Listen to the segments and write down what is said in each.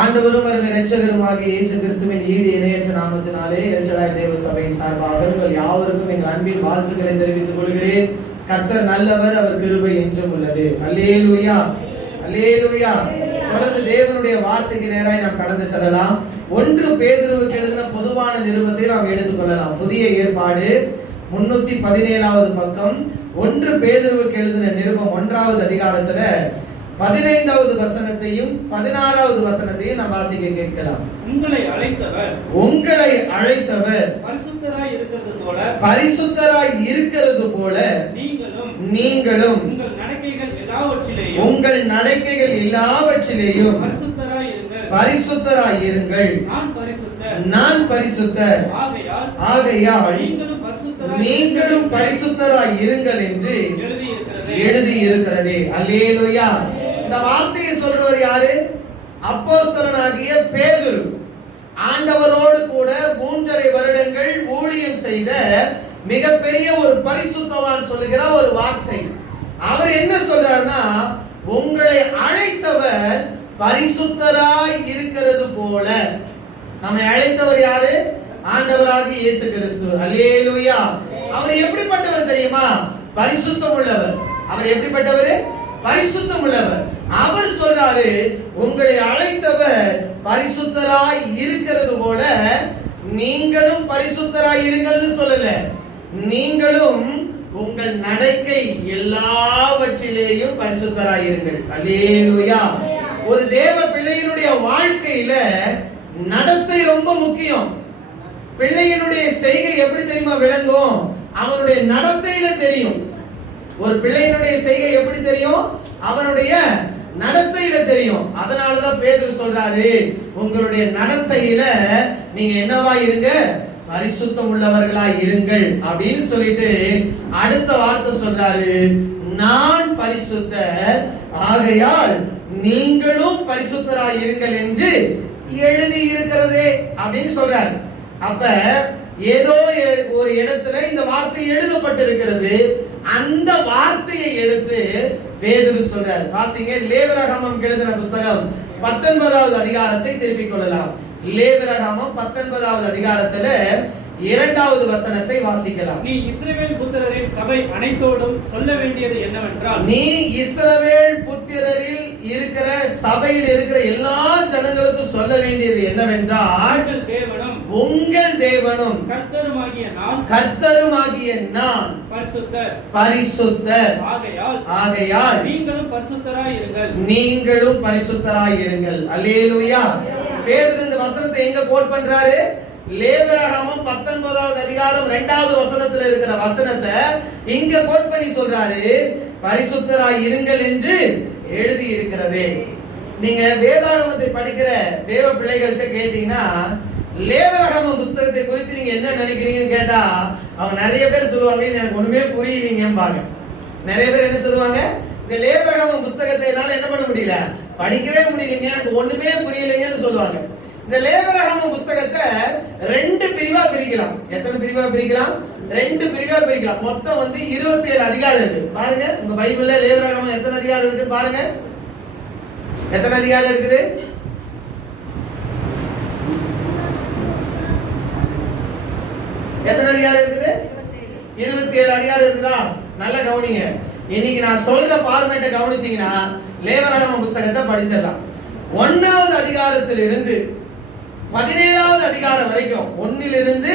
ஆண்டவரும் இரட்சகருமாகிய இயேசு கிறிஸ்துவின் ஈடு இணையற்ற நாமத்தினாலே எல்ஷடாய் தேவ சபையின் சார்பாக உங்கள் யாவருக்கும் எங்கள் அன்பின் வாழ்த்துக்களை தெரிவித்துக் கொள்கிறேன். கர்த்தர் நல்லவர், அவர் கிருபை என்றும் உள்ளது. அல்லேலூயா, அல்லேலூயா. தொடர்ந்து தேவனுடைய வார்த்தைக்கு நேராய் நாம் கடந்து செல்லலாம். 1 பேதுருவுக்கு எழுதின பொதுவான நிருபத்தை நாம் எடுத்துக்கொள்ளலாம். புதிய ஏற்பாடு 317வது பக்கம். 1 பேதுருவுக்கு எழுதின நிருபம் 1வது அதிகாரத்துல 15வது வசனத்தையும் 16வது வசனத்தையும் நாம் வாசிக்க கேட்கலாம். உங்களை அழைத்தவர் பரிசுத்தராய் இருக்கிறது போல நீங்களும் உங்கள் நடக்கைகள் எல்லாவற்றிலேயும் பரிசுத்தராய் இருங்கள். நான் பரிசுத்தர், ஆகையால் நீங்களும் பரிசுத்தராய் இருங்கள் என்று எழுதி இருக்கிறதே. அல்லேலூயா. இந்த வார்த்தையை சொல்றவர் யாரு? அப்போஸ்தலனாகிய பேதுரு. ஆண்டவரோடு கூட 3.5 வருடங்கள் ஊழியம் செய்த மிகப்பெரிய ஒரு பரிசுத்தவான் சொல்லுகிற ஒரு வார்த்தை. அவர் என்ன சொல்றாருன்னா, உங்களை அழைத்தவர் பரிசுத்தராய் இருக்கிறது போல. நம்மை அழைத்தவர் யாரு? ஆண்டவராகிய இயேசு கிறிஸ்து. அல்லேலூயா. அவர் எப்படிப்பட்டவர் தெரியுமா? பரிசுத்தம் உள்ளவர். அவர் எப்படிப்பட்டவர்? பரிசுத்தம் உள்ளவர். அவர் சொல்றாரு, உங்களை அழைத்தவர் பரிசுத்தராய் இருக்கிறது போல நீங்களும் பரிசுத்தராய் இருங்கள்னு சொல்லல, நீங்களும் உங்கள் நடக்கை எல்லாவற்றிலேயும் பரிசுத்தராய் இருங்கள். அல்லேலூயா. ஒரு தேவ பிள்ளையினுடைய வாழ்க்கையில நடத்தை ரொம்ப முக்கியம். பிள்ளையினுடைய செய்கை எப்படி தெரியுமா விளங்கும்? அவனுடைய நடத்தையில தெரியும். ஒரு பிள்ளையினுடைய செய்கை எப்படி தெரியும்? அவனுடைய நடத்தையில தெரியும். அதனாலதான் பேதுரு சொல்றாரு, உங்களுடைய நடத்தையில நீங்க என்னவா இருங்க? பரிசுத்தம் உள்ளவர்களாய் இருங்கள் அப்படின்னு சொல்லிட்டு அடுத்த வார்த்தை சொல்றாரு, நான் பரிசுத்தர், ஆகையால் நீங்களும் பரிசுத்தராய் இருங்கள் என்று எழுதி இருக்கிறதே அப்படின்னு சொல்றாரு. அப்ப ஏதோ ஒரு இடத்துல இந்த வார்த்தை எழுதப்பட்டிருக்கிறது. அந்த வார்த்தையை எடுத்து பேதுரு சொல்றார். வாசிங்க, லேவியராகமம் எழுதின புத்தகம் 19வது அதிகாரத்தை திருப்பிக் கொள்ளலாம். லேவியராகமம் 19வது அதிகாரத்துல 2வது வசனத்தை வாசிக்கலாம். நீ இஸ்ரவேல் புத்திரரின் சபை அனைத்தோடும் சொல்ல வேண்டியது என்னவென்றால், நீ இஸ்ரவேல் புத்திரரில் இருக்கிற சபையில் இருக்கிற எல்லா ஜனங்களுக்கும் சொல்ல வேண்டியது என்னவென்றால், உங்கள் தேவனும் கர்த்தருமாகிய நான் பரிசுத்தர், ஆகையால் நீங்களும் பரிசுத்தராய் இருங்கள். அல்லேலூயா. பேதுரு இந்த வசனத்தை எங்க கோட் பண்றாரு? லேவியராகமம் 19வது அதிகாரம் 2வது வசனத்துல இருக்கிற வசனத்தை இங்க கோட் பண்ணி சொல்றாரு, பரிசுத்தராய் இருங்கள் என்று எழுதி இருக்கிறதே. நீங்க வேதாகமத்தை படிக்கிற தேவ பிள்ளைகள்கிட்ட கேட்டீங்கன்னா, லேவியராகமம் புத்தகத்தை குறித்து நீங்க என்ன நினைக்கிறீங்கன்னு கேட்டா, அவங்க நிறைய பேர் சொல்லுவாங்க, இது எனக்கு ஒண்ணுமே புரியலீங்கம்பாங்க. நிறைய பேர் என்ன சொல்லுவாங்க? இந்த லேவியராகமம் புத்தகத்தை என்னால என்ன பண்ண முடியல, படிக்கவே முடியலங்க, எனக்கு ஒண்ணுமே புரியலைங்கன்னு சொல்லுவாங்க. இந்த லேவியராகமம் புத்தகத்தை 2 பிரிவா பிரிக்கலாம். எத்தனை பிரிவா பிரிக்கலாம்? 2 பிரிவா பிரிக்கலாம். மொத்தம் 27 அதிகாரம் இருக்கு. பாருங்க, உங்க பைபிள்ல லேவியராகமம் எத்தனை அதிகாரம் இருக்கு பாருங்க. எத்தனை அதிகாரம் இருக்குது? எத்தனை அதிகாரம் இருக்குது? 27 அதிகாரம் இருக்குதா? நல்லா கவனிங்க. இன்னைக்கு நான் சொல்ற ஃபார்மேட்டை கவனிச்சீங்கன்னா லேவியராகமம் புத்தகத்தை படிச்சிடலாம். 1வது அதிகாரத்திலிருந்து 17வது அதிகாரம் வரைக்கும், 1லிருந்து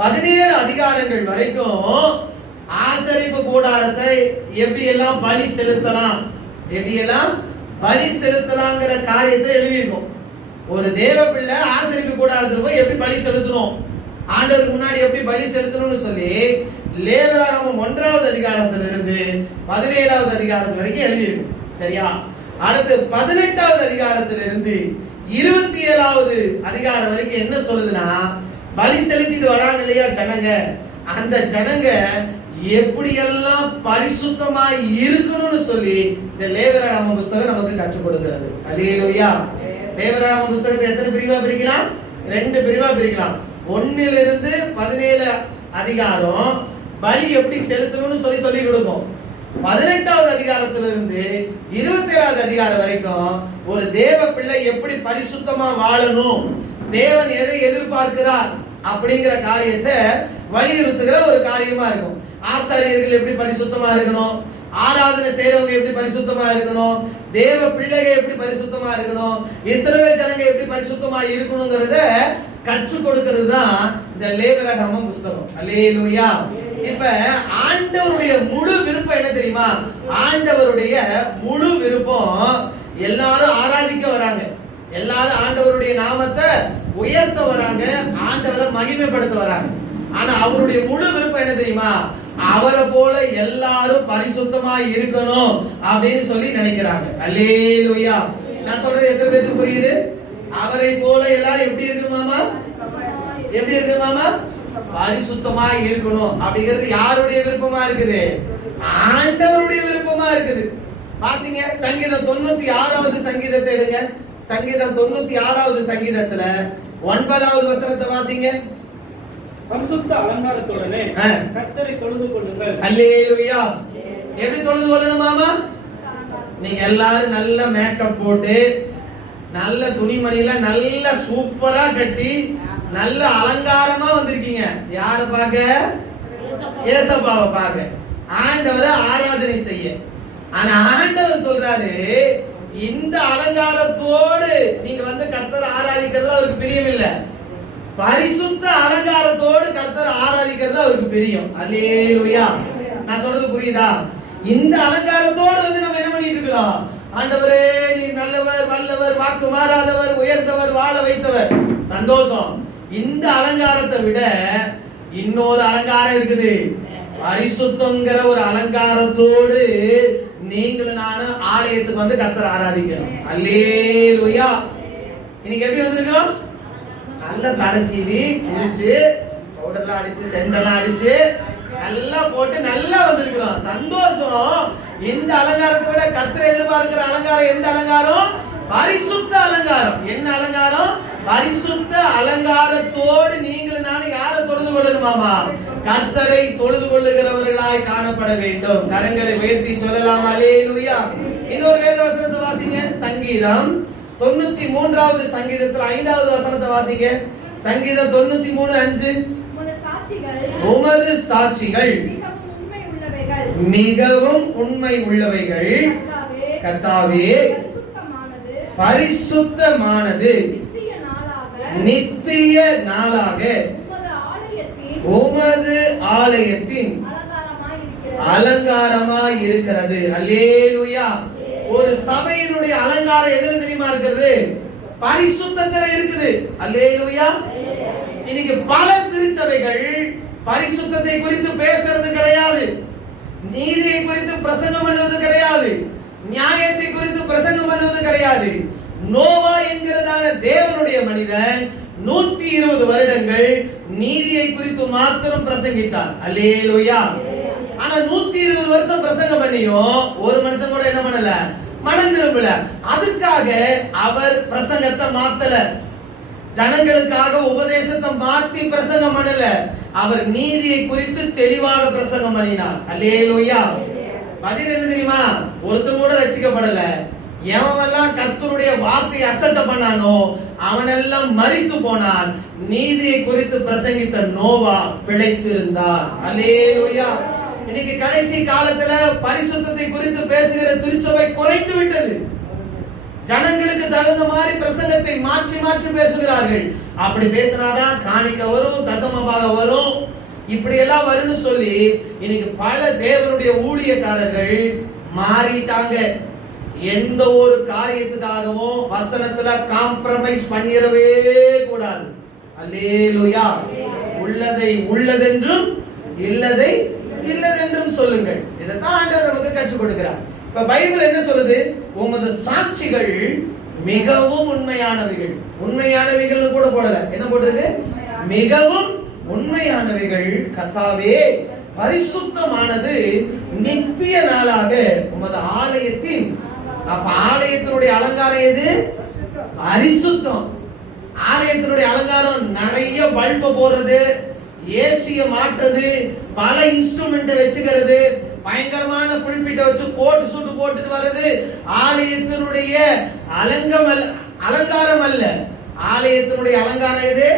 17 அதிகாரங்கள் வரைக்கும் ஆசரிப்பு கூடாரத்தை எப்படி எல்லாம் பலி செலுத்தலாம், எப்படி எல்லாம் பலி செலுத்தலாங்கிற காரியத்தை எழுதியிருக்கும். ஒரு தேவ பிள்ளை ஆசரிப்பு கூடாரத்துல போய் எப்படி பலி செலுத்தணும், ஆண்டவருக்கு முன்னாடி எப்படி பலி செலுத்தணும்னு சொல்லி லேவியராகமம் 1வது அதிகாரத்திலிருந்து 17வது அதிகாரம் வரைக்கும் எழுதியிருக்கும். சரியா? அடுத்து 18வது அதிகாரத்திலிருந்து 27வது அதிகாரம் வரைக்கும் என்ன சொல்லுதுன்னா, பலி செலுத்திட்டு வராங்க இல்லையா ஜனங்க, அந்த ஜனங்க எப்படியெல்லாம் பரிசுத்தமா இருக்கணும்னு சொல்லி இந்த லேவியராகமம் புத்தகம் நமக்கு கற்றுக் கொடுக்கிறது. அல்லேலூயா. லேவியராகமம் புத்தகத்தை எத்தனை பிரிவா பிரிக்கலாம்? 2 பிரிவா பிரிக்கலாம். 1லிருந்து 17 அதிகாரம் பலி எப்படி செலுத்தணும்னு சொல்லி கொடுக்கும். 18வது அதிகாரத்திலிருந்து 27வது அதிகாரம் வரைக்கும் ஒரு தேவ பிள்ளை எப்படி பரிசுத்தமா வாழணும், தேவன் எதை எதிர்பார்க்கிறார் அப்படிங்கிற காரியத்தை வலியுறுத்துகிற ஒரு காரியமா இருக்கும். ஆசாரியர்கள் எப்படி பரிசுத்தமா இருக்கணும், ஆராதனை செய்யறவங்க எப்படி பரிசுத்தமா இருக்கணும், தேவ பிள்ளைகள் எப்படி பரிசுத்தமா இருக்கணும், இஸ்ரவேல் ஜனங்க எப்படி பரிசுத்தமா இருக்கணும்ங்கறத கற்றுக் கொடுக்கிறது தான் இந்த லேவியராகமம் புத்தகம். அல்லேலூயா. இப்ப ஆண்டவருடைய முழு விருப்பம் என்ன தெரியுமா? ஆண்டவருடைய முழு விருப்பம் எல்லாரும் ஆராதிக்க வராங்க, எல்லாரும் ஆண்டவருடைய நாமத்தை உயர்த்த வராங்க, ஆண்டவரை மகிமைப்படுத்த வராங்க. ஆனா அவருடைய முழு விருப்பம் என்ன தெரியுமா? அவரை போல எல்லாரும் பரிசுத்தமா இருக்கணும் அப்படின்னு சொல்லி நினைக்கிறாங்க. அல்லேலூயா. நான் சொல்றது எத்தனை பேருக்கு புரியுது? அவரை போல எல்லாரும் எப்படி இருக்கணுமாமா? எப்படி இருக்கணுமாமா? பரிசுத்தமா இருக்கணும் அப்படிங்கிறது யாருடைய விருப்பமா இருக்குது? ஆண்டவருடைய விருப்பமா இருக்குது. வாசிங்க சங்கீதம் 96வது சங்கீதத்தை எடுங்க. சங்கீதம் 96வது சங்கீதத்துல 9வது வசனத்தை வாசிங்க. பரிசுத்த அலங்காரத்துடனே கர்த்தரை தொழுது கொள்ளுங்கள். அல்லேலூயா. எப்படி தொழுது கொள்ளணுமாமா? நீங்க எல்லாரும் நல்ல மேக்கப் போட்டு, நல்ல துணிமணில நல்ல சூப்பரா கட்டி, நல்ல அலங்காரமா வந்திருக்கீங்க. யாரை பார்க்க? ஏசப்பாவை பார்க்க, ஆண்டவரை ஆராதனை செய்ய. ஆனா ஆண்டவர் சொல்றாரு, இந்த அலங்காரத்தோடு நீங்க வந்து கர்த்தரை ஆராதிக்கிறது அவருக்கு பிரியம் இல்ல, பரிசுத்த அலங்காரத்தோடு கர்த்தரை ஆராதிக்கிறது அவருக்கு பிரியம். அல்லேலூயா. நான் சொல்றது புரியுதா? இந்த அலங்காரத்தோடு வந்து நம்ம என்ன பண்ணிட்டு இருக்கிறோம்? ஆண்டவரே நீர் நல்லவர், வல்லவர், வாக்கு மாறாதவர், உயர்ந்தவர், வாழ வைத்தவர். சந்தோஷம். இந்த அலங்காரத்தை விட இன்னொரு அலங்காரம் இருக்குது. பரிசுத்தங்கிற ஒரு அலங்காரத்தோடு நீங்களும் நானும் ஆலயத்துக்கு வந்து கர்த்தரை ஆராதிக்கணும். அல்லேலூயா. இன்னைக்கு எப்படி வந்திருக்கிறோம்? நல்ல தலை சீவி குளிச்சு, பவுடர்லாம் அடிச்சு, செண்டெல்லாம் அடிச்சு, நல்லா போட்டு நல்லா வந்திருக்கிறோம். சந்தோஷம். இந்த அலங்காரத்தை விட கர்த்தரை எதிர்பார்க்கிற அலங்காரம் எந்த அலங்காரம்? பரிசுத்த அலங்காரம். என்ன அலங்காரம்? பரிசுத்த அலங்காரத்தோடு நீங்களும் நானும் யாரை தொழுது கொள்ளணுமாமா? கர்த்தரை தொழுது கொள்ளுகிறவர்களாய் காணப்பட வேண்டும். கரங்களை உயர்த்தி சொல்லலாம் அல்லேலூயா. இன்னொரு வேத வசனத்தை வாசிங்க. சங்கீதம் 93வது சங்கீதத்துல 5வது வசனத்தை வாசிங்க. சங்கீதம் 93:5. உமது சாட்சிகள் மிகவும் உண்மை உள்ளவைகள் கர்த்தாவே, பரிசுத்தமானது, நித்திய நாளாக உமது ஆலயத்தின் அலங்காரமாய் இருக்கிறது. அல்லேலூயா. ஒரு சபையினுடைய அலங்காரம் எதுல தெரியுமா இருக்கிறது? பரிசுத்தத்துல இருக்குது. அல்லேலூயா. இன்னைக்கு பல திருச்சபைகள் பரிசுத்தத்தை குறித்து பேசுறது கிடையாது, நீதியை குறித்து பிரசங்கம் பண்ணுவது கிடையாது, நியாயத்தை குறித்து பிரசங்கம் பண்ணுவது கிடையாது. நோவா என்கிறதான தேவனுடைய மனிதன் 120 வருடங்கள் நீதியை குறித்து மாத்திரம் பிரசங்கித்தார். அல்லேலூயா. ஆனா 120 வருஷம் பிரசங்கம் பண்ணியும் ஒரு மனுஷன் கூட என்ன பண்ணல? மனம் திரும்பல. அதுக்காக அவர் பிரசங்கத்தை மாத்தல, ஜனங்களுக்காக உபதேசத்தை மாத்தி பிரசங்கம் பண்ணல. அவர் நீதியை குறித்து தெளிவாக பிரசங்கம் பண்ணினார். அல்லேலூயா. பதில் என்ன தெரியுமா? ஒருத்தன் கூட ரட்சிக்கப்படல. எவனெல்லாம் கர்த்தருடைய வார்த்தையை அசட்டை பண்ணானோ அவனெல்லாம் மரித்து போனான். நீதியை குறித்து பிரசங்கித்த நோவா பிழைத்திருந்தார். அல்லேலூயா. இன்னைக்கு கடைசி காலத்துல பரிசுத்தத்தை குறித்து பேசுகிற திருச்சபை குறைந்து விட்டது. ஜனங்களுக்கு தகுந்த மாதிரி பிரசங்கத்தை மாற்றி மாற்றி பேசுகிறார்கள். அப்படி பேசினாதான் காணிக்க வரும், தசமபாக வரும், இப்படி எல்லாம் வரும்னு சொல்லி இன்னைக்கு பல தேவனுடைய ஊழியக்காரர்கள் மாறிட்டாங்க. எந்த ஒரு காரியத்துக்காகவும் வசனத்துல காம்ப்ரமைஸ் பண்ணிடவே கூடாது. அல்லேலூயா. உள்ளதை உள்ளதென்றும் இல்லதை இல்லதென்றும் சொல்லுங்கள். இதைத்தான் ஆண்டவர் நமக்கு கற்றுக் கொடுக்கிறார். இப்ப பைபிள் என்ன சொல்லுது? உமது சாட்சிகள் மிகவும் உண்மையானவைகள். உண்மையானவைகள்னு கூட போடல, என்ன போட்டிருக்கு? மிகவும் உண்மையானவைகள் கர்த்தாவே, பரிசுத்தமானது, நித்திய நாளாக உமது ஆலயத்தின். அப்ப ஆலயத்தினுடைய அலங்காரம் எது? பரிசுத்தம். ஆலயத்தினுடைய அலங்காரம் நிறைய பல்ப போடுறது, ஏசிய மாற்றுறது, பல இன்ஸ்ட்ருமெண்ட் வச்சுக்கிறது, பயங்கரமான புல்பிட்ட வச்சு கோட் சூட் போட்டுட்டு வர்றது ஆலயத்தினுடைய அலங்காரம் அல்ல. ஆலயத்தினுடைய அலங்காரம் எது?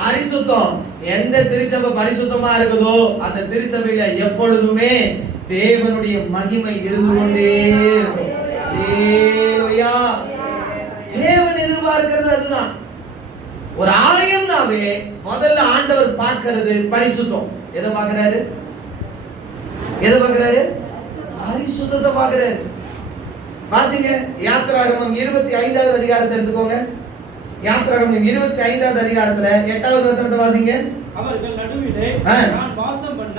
பரிசுத்தம். எந்த திருச்சபை பரிசுத்தமா இருக்குதோ அந்த திருச்சபையில எப்பொழுதுமே தேவனுடைய மகிமை இருந்து கொண்டே இருக்கும். ஹல்லேலூயா. தேவன் எதிர்பார்க்கிறது அதுதான். ஒரு ஆலயம்னாவே முதல்ல ஆண்டவர் பார்க்கிறது பரிசுத்தம். எதை பார்க்கிறாரு? எதை பார்க்கிறாரு? பரிசுத்தத்தை பார்க்கிறாரு. வாசிங்க யாத்திராகமம் 25வது அதிகாரத்தை எடுத்துக்கோங்க. யாத்திராகமம் 25வது அதிகாரத்துல 8வது வசனத்தை வாசிங்க. அவர்கள் நடுவிலே நான் வாசம் பண்ண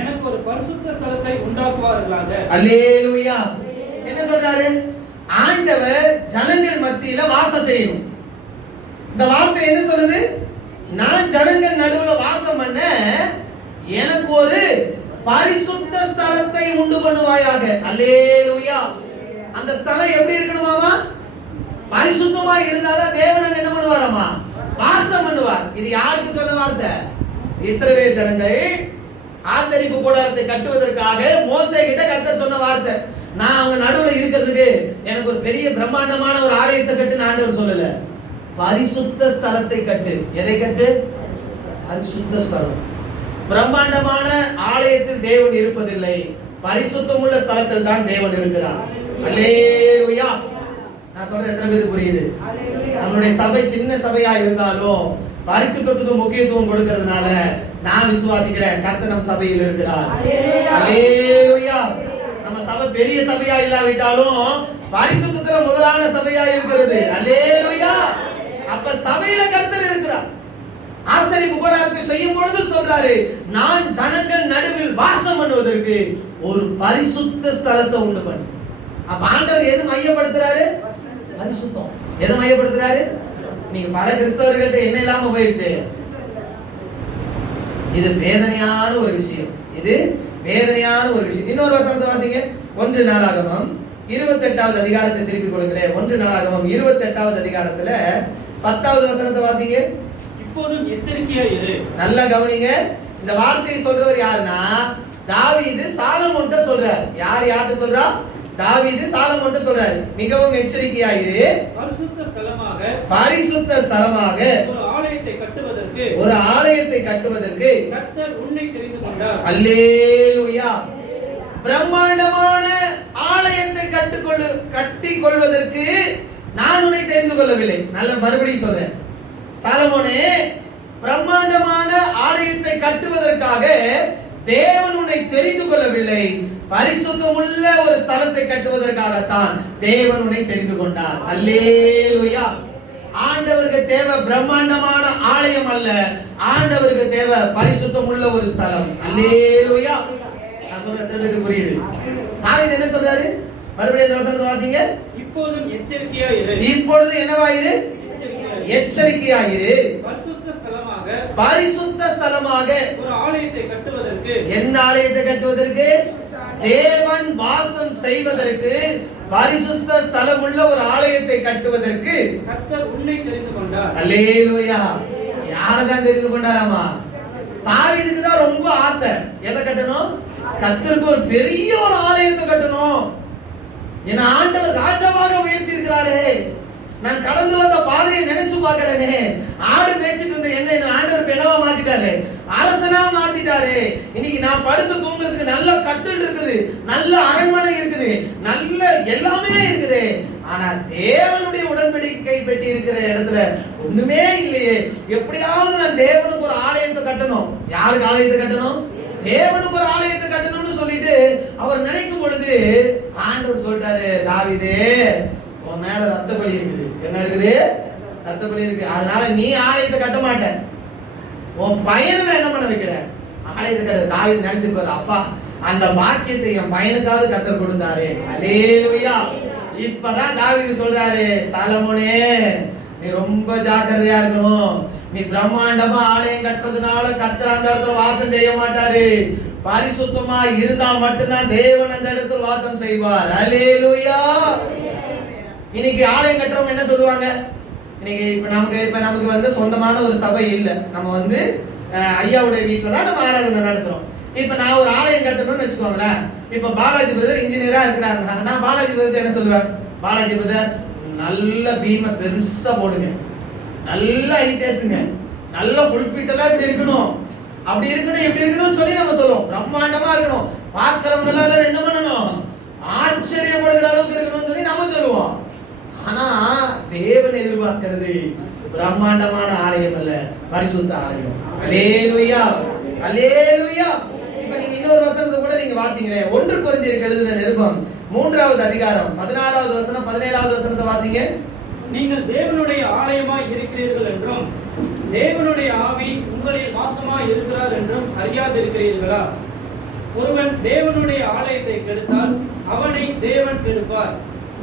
எனக்கு ஒரு பரிசுத்த ஸ்தலத்தை உண்டாக்குவார்களாக. அல்லேலூயா. என்ன சொல்றாரு? ஆண்டவர் ஜனங்கள் மத்தியில வாசம் செய்யணும். இந்த வார்த்தை என்ன சொல்லுது? நான் ஜனங்கள் நடுவுல வாசம் பண்ண எனக்கு ஒரு பரிசுத்த ஸ்தலத்தை உண்டு பண்ணுவாயாக. அல்லேலூயா. அந்த ஸ்தலம் எப்படி இருக்கணுமாமா? பரிசுத்தமா இருந்தாதான் தேவன் என்ன பண்ணுவாராமா? வாசம் பண்ணுவார். இது யாருக்கு சொன்ன வார்த்தை? இஸ்ரவேல் ஜனங்கள் ஆசரிப்பு கூடாரத்தை கட்டுவதற்காக மோசே கிட்ட கர்த்தர் சொன்ன வார்த்தை. நான் அவங்க நடுவுல இருக்கிறதுக்கு எனக்கு ஒரு பெரிய பிரம்மாண்டமான ஒரு ஆலயத்தை கட்டு ஆண்டவர் சொல்லல. பரிசுத்த ஸ்தலத்தை கட்டு. எதை கட்டு? பரிசுத்த ஸ்தலம். பிரம்மாண்டமான ஆலயத்தில் தேவன் இருப்பதில்லை, பரிசுத்தமுள்ள ஸ்தலத்தில் தான் தேவன் இருக்கிறார். அல்லேலூயா. நான் சொல்றது எத்தனை பேருக்கு புரியுது? நம்மளுடைய சபை சின்ன சபையா இருந்தாலும் பரிசுத்தத்துக்கு முக்கியத்துவம் கொடுக்கிறதுனால நான் விசுவாசிக்கிறேன் கர்த்தர் நம் சபையில் இருக்கிறார். அல்லேலூயா. நம்ம சபை பெரிய சபையா இல்லாவிட்டாலும் பரிசுத்தத்துல முதலான சபையா இருக்கிறது. அல்லேலூயா. அப்ப சபையில கர்த்தர் இருக்கிறார். ஆசரிப்பு கூடாரத்தை செய்யும் பொழுது சொல்றாரு, நான் ஜனங்கள் நடுவில் வாசம் பண்ணுவதற்கு ஒரு பரிசுத்த ஸ்தலத்தை உண்டு பண்ணு. அப்ப ஆண்டவர் எது மையப்படுத்துறாரு? பரிசுத்தம். எதை மையப்படுத்துறாரு? நீங்க பல கிறிஸ்தவர்கள்ட்ட என்ன இல்லாம போயிடுச்சு. இது வேதனையான ஒரு விஷயம். இது வேதனையான ஒரு விஷயம். இன்னொரு வசனத்தை வாசிங்க. 1 நாளாகமம் 28வது அதிகாரத்தை திருப்பி கொடுக்கிறேன். 1 நாளாகமம் 28வது அதிகாரத்துல 10வது வசனத்தை வாசிங்க. இப்போதும் எச்சரிக்கையா இரு. நல்லா கவனிங்க. இந்த வார்த்தையை சொல்றவர் யாருன்னா தாவீது சாலமோன்ட்ட சொல்றார். யார்ட்ட சொல்றா? தாவீது சாலமோன்ட்ட சொல்றாரு, மிகவும் எச்சரிக்கையா இரு. பரிசுத்த ஸ்தலமாக ஒரு ஆலயத்தை கட்டுவதற்கு கர்த்தர் உன்னை தெரிந்து கொண்டார். அல்லேலூயா. பிரம்மாண்டமான ஆலயத்தை கட்டிக் கொள்வதற்கு நான் உன்னை தெரிந்து கொள்ளவில்லை. நல்ல மறுபடியும் சொல்றேன். சாலமோனே, பிரம்மாண்டமான ஆலயத்தை கட்டுவதற்காக தேவன் உன்னை தெரிந்து கொள்ளவில்லை, பரிசுத்தமுள்ள ஒரு ஸ்தலத்தை கட்டுவதற்காகத்தான் தேவன் உன்னை தெரிந்து கொண்டார். அல்லேலூயா. ஆண்டவருக்கு தேவை பிரம்மாண்டமான ஆலயம் அல்ல, ஆண்டவருக்கு தேவை பரிசுத்தமுள்ள ஒரு ஸ்தலம். அல்லேலூயா. நான் சொல்றது புரியுது? தாவீது என்ன சொல்றாரு? மறுபடியும் இந்த வசனத்தை வாசிங்க. இப்போதும் எச்சரிக்கையா இரு. இப்பொழுது என்னவாயிரு? எச்சரிக்கையாயிரு. பரிசுத்த ஸ்தலமாக ஒரு ஆலயத்தை கட்டுவதற்கு. எந்த ஆலயத்தை கட்டுவதற்கு? தேவன் வாசம் செய்வதற்கு பரிசுத்த ஸ்தலம் உள்ள ஒரு ஆலயத்தை கட்டுவதற்கு கர்த்தர் உன்னை தெரிந்து கொண்டார். அல்லேலூயா. யாரதான் தெரிந்து கொண்டாராமா? தாவீதுக்கு தான் ரொம்ப ஆசை. எதை கட்டணும்? கர்த்தருக்கு ஒரு பெரிய ஒரு ஆலயத்தை கட்டணும். என்ன ஆண்டவர் ராஜாவாக உயர்த்தி இருக்கிறாரே, நான் கடந்து வந்த பாதையை நினைச்சு பார்க்கிறேனே, ஆடு மேய்ச்சிட்டு இருந்த என்ன ஆண்டவர் என்னவா மாத்திட்டாரு? அரசனா மாத்திட்டாரு. இன்னைக்கு நான் படுத்து தூங்குறதுக்கு நல்ல கட்டில் இருக்குது, நல்ல அரண்மனை இருக்குது, நல்ல எல்லாமே இருக்குது. ஆனா தேவனுடைய உடன்படிக்கை பெட்டி இருக்கிற இடத்துல ஒண்ணுமே இல்லையே. எப்படியாவது நான் தேவனுக்கு ஒரு ஆலயத்தை கட்டணும். யாருக்கு ஆலயத்தை கட்டணும்? தேவனுக்கு ஒரு ஆலயத்தை கட்டணும்னு சொல்லிட்டு அவர் நினைக்கும் பொழுது ஆண்டவர் சொல்லிட்டாரு, தாவீதே, உன் மேல ரத்த பலி இருக்குது. என்ன இருக்குது? ரத்த பலி இருக்கு. அதனால நீ ஆலயத்தை கட்ட மாட்ட, உன் பையனை என்ன பண்ண வைக்கிற? ஆலயத்தை கட்ட. தாவீது நினைச்சிருப்பாரு, அப்பா அந்த பாக்கியத்தை என் பையனுக்காவது கர்த்தர் கொடுத்தாரு. அல்லேலூயா. இப்பதான் தாவீது சொல்றாரு, சாலமோனே, நீ ரொம்ப ஜாக்கிரதையா இருக்கணும். நீ பிரம்மாண்டமா ஆலயம் கட்டுறதுனால கர்த்தர் அந்த இடத்துல வாசம் செய்ய மாட்டாரு. பரிசுத்தமா இருந்தா மட்டும்தான் தேவன் அந்த இடத்துல வாசம் செய்வார். அல்லேலூயா. இன்னைக்கு ஆலயம் கட்டுறவங்க என்ன சொல்லுவாங்க? இன்னைக்கு இப்ப நமக்கு வந்து சொந்தமான ஒரு சபை இல்ல. நம்ம வந்து ஐயாவுடைய வீட்டுல தான் நம்ம ஆராதனை நடத்துறோம். இப்ப நான் ஒரு ஆலயம் கட்டணும்னு வச்சுக்கோங்களேன். இப்ப பாலாஜி பிரதர் இன்ஜினியரா இருக்கிறாங்க. நான் பாலாஜி பிரதர் என்ன சொல்லுவேன்? பாலாஜி பிரதர் நல்ல பீமை பெருசா போடுங்க, நல்ல ஹைட் ஏத்துங்க, நல்ல ஃபுல் ஃபீட் எல்லாம் இப்படி இருக்கணும், அப்படி இருக்கணும், இப்படி இருக்கணும்னு சொல்லி நம்ம சொல்லுவோம். பிரம்மாண்டமா இருக்கணும், பார்க்கிறவங்க எல்லாம் என்ன பண்ணணும், ஆச்சரியப்படுகிற அளவுக்கு இருக்கணும்னு சொல்லி நம்ம சொல்லுவோம். ஆனா தேவன் எதிர்பார்க்கிறது பிரம்மாண்டமான ஆலயம் அல்ல, பரிசுத்த ஆலயம். அல்லேலூயா, அல்லேலூயா. இப்ப நீங்க இன்னொரு வசனத்தை கூட நீங்க வாசிங்களே. 1 கொரிந்தியருக்கு எழுதின நிருபம் 3வது அதிகாரம் 16வது வசனம் 17வது வசனத்தை வாசிங்க. நீங்கள் தேவனுடைய ஆலயமாய் இருக்கிறீர்கள் என்றும் தேவனுடைய ஆவி உங்களில் வாசமாய் இருக்கிறார் என்றும் அறியாதிருக்கிறீர்களா? ஒருவன் தேவனுடைய ஆலயத்தை கெடுத்தால் அவனை தேவன் கெடுப்பார்.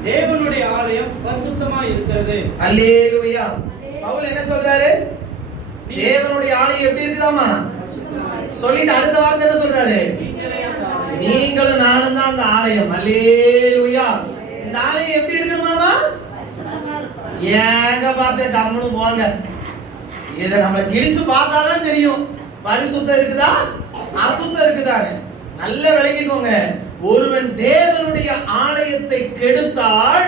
தேவனுடைய ஆலயம் பரிசுத்தமாய் இருக்கிறது. அல்லேலூயா. பவுல் என்ன சொல்றாரு? தேவனுடைய ஆலயம் எப்படி இருக்குதாமா சொல்லிட்டு அடுத்த வார்த்தை என்ன சொல்றாரு? நீங்களும் நானும் தான் அந்த ஆலயம். அல்லேலூயா. இந்த ஆலயம் எப்படி இருக்கணுமாமா? ஏங்க பாஸ்டர் கம்முனு போங்க, இத நம்மள கிழிச்சு பார்த்தாதான் தெரியும் பரிசுத்தம் இருக்குதா அசுத்தம் இருக்குதான்னு. நல்ல விளங்கிக்கோங்க. ஒருவன் தேவனுடைய ஆலயத்தை கெடுத்தால்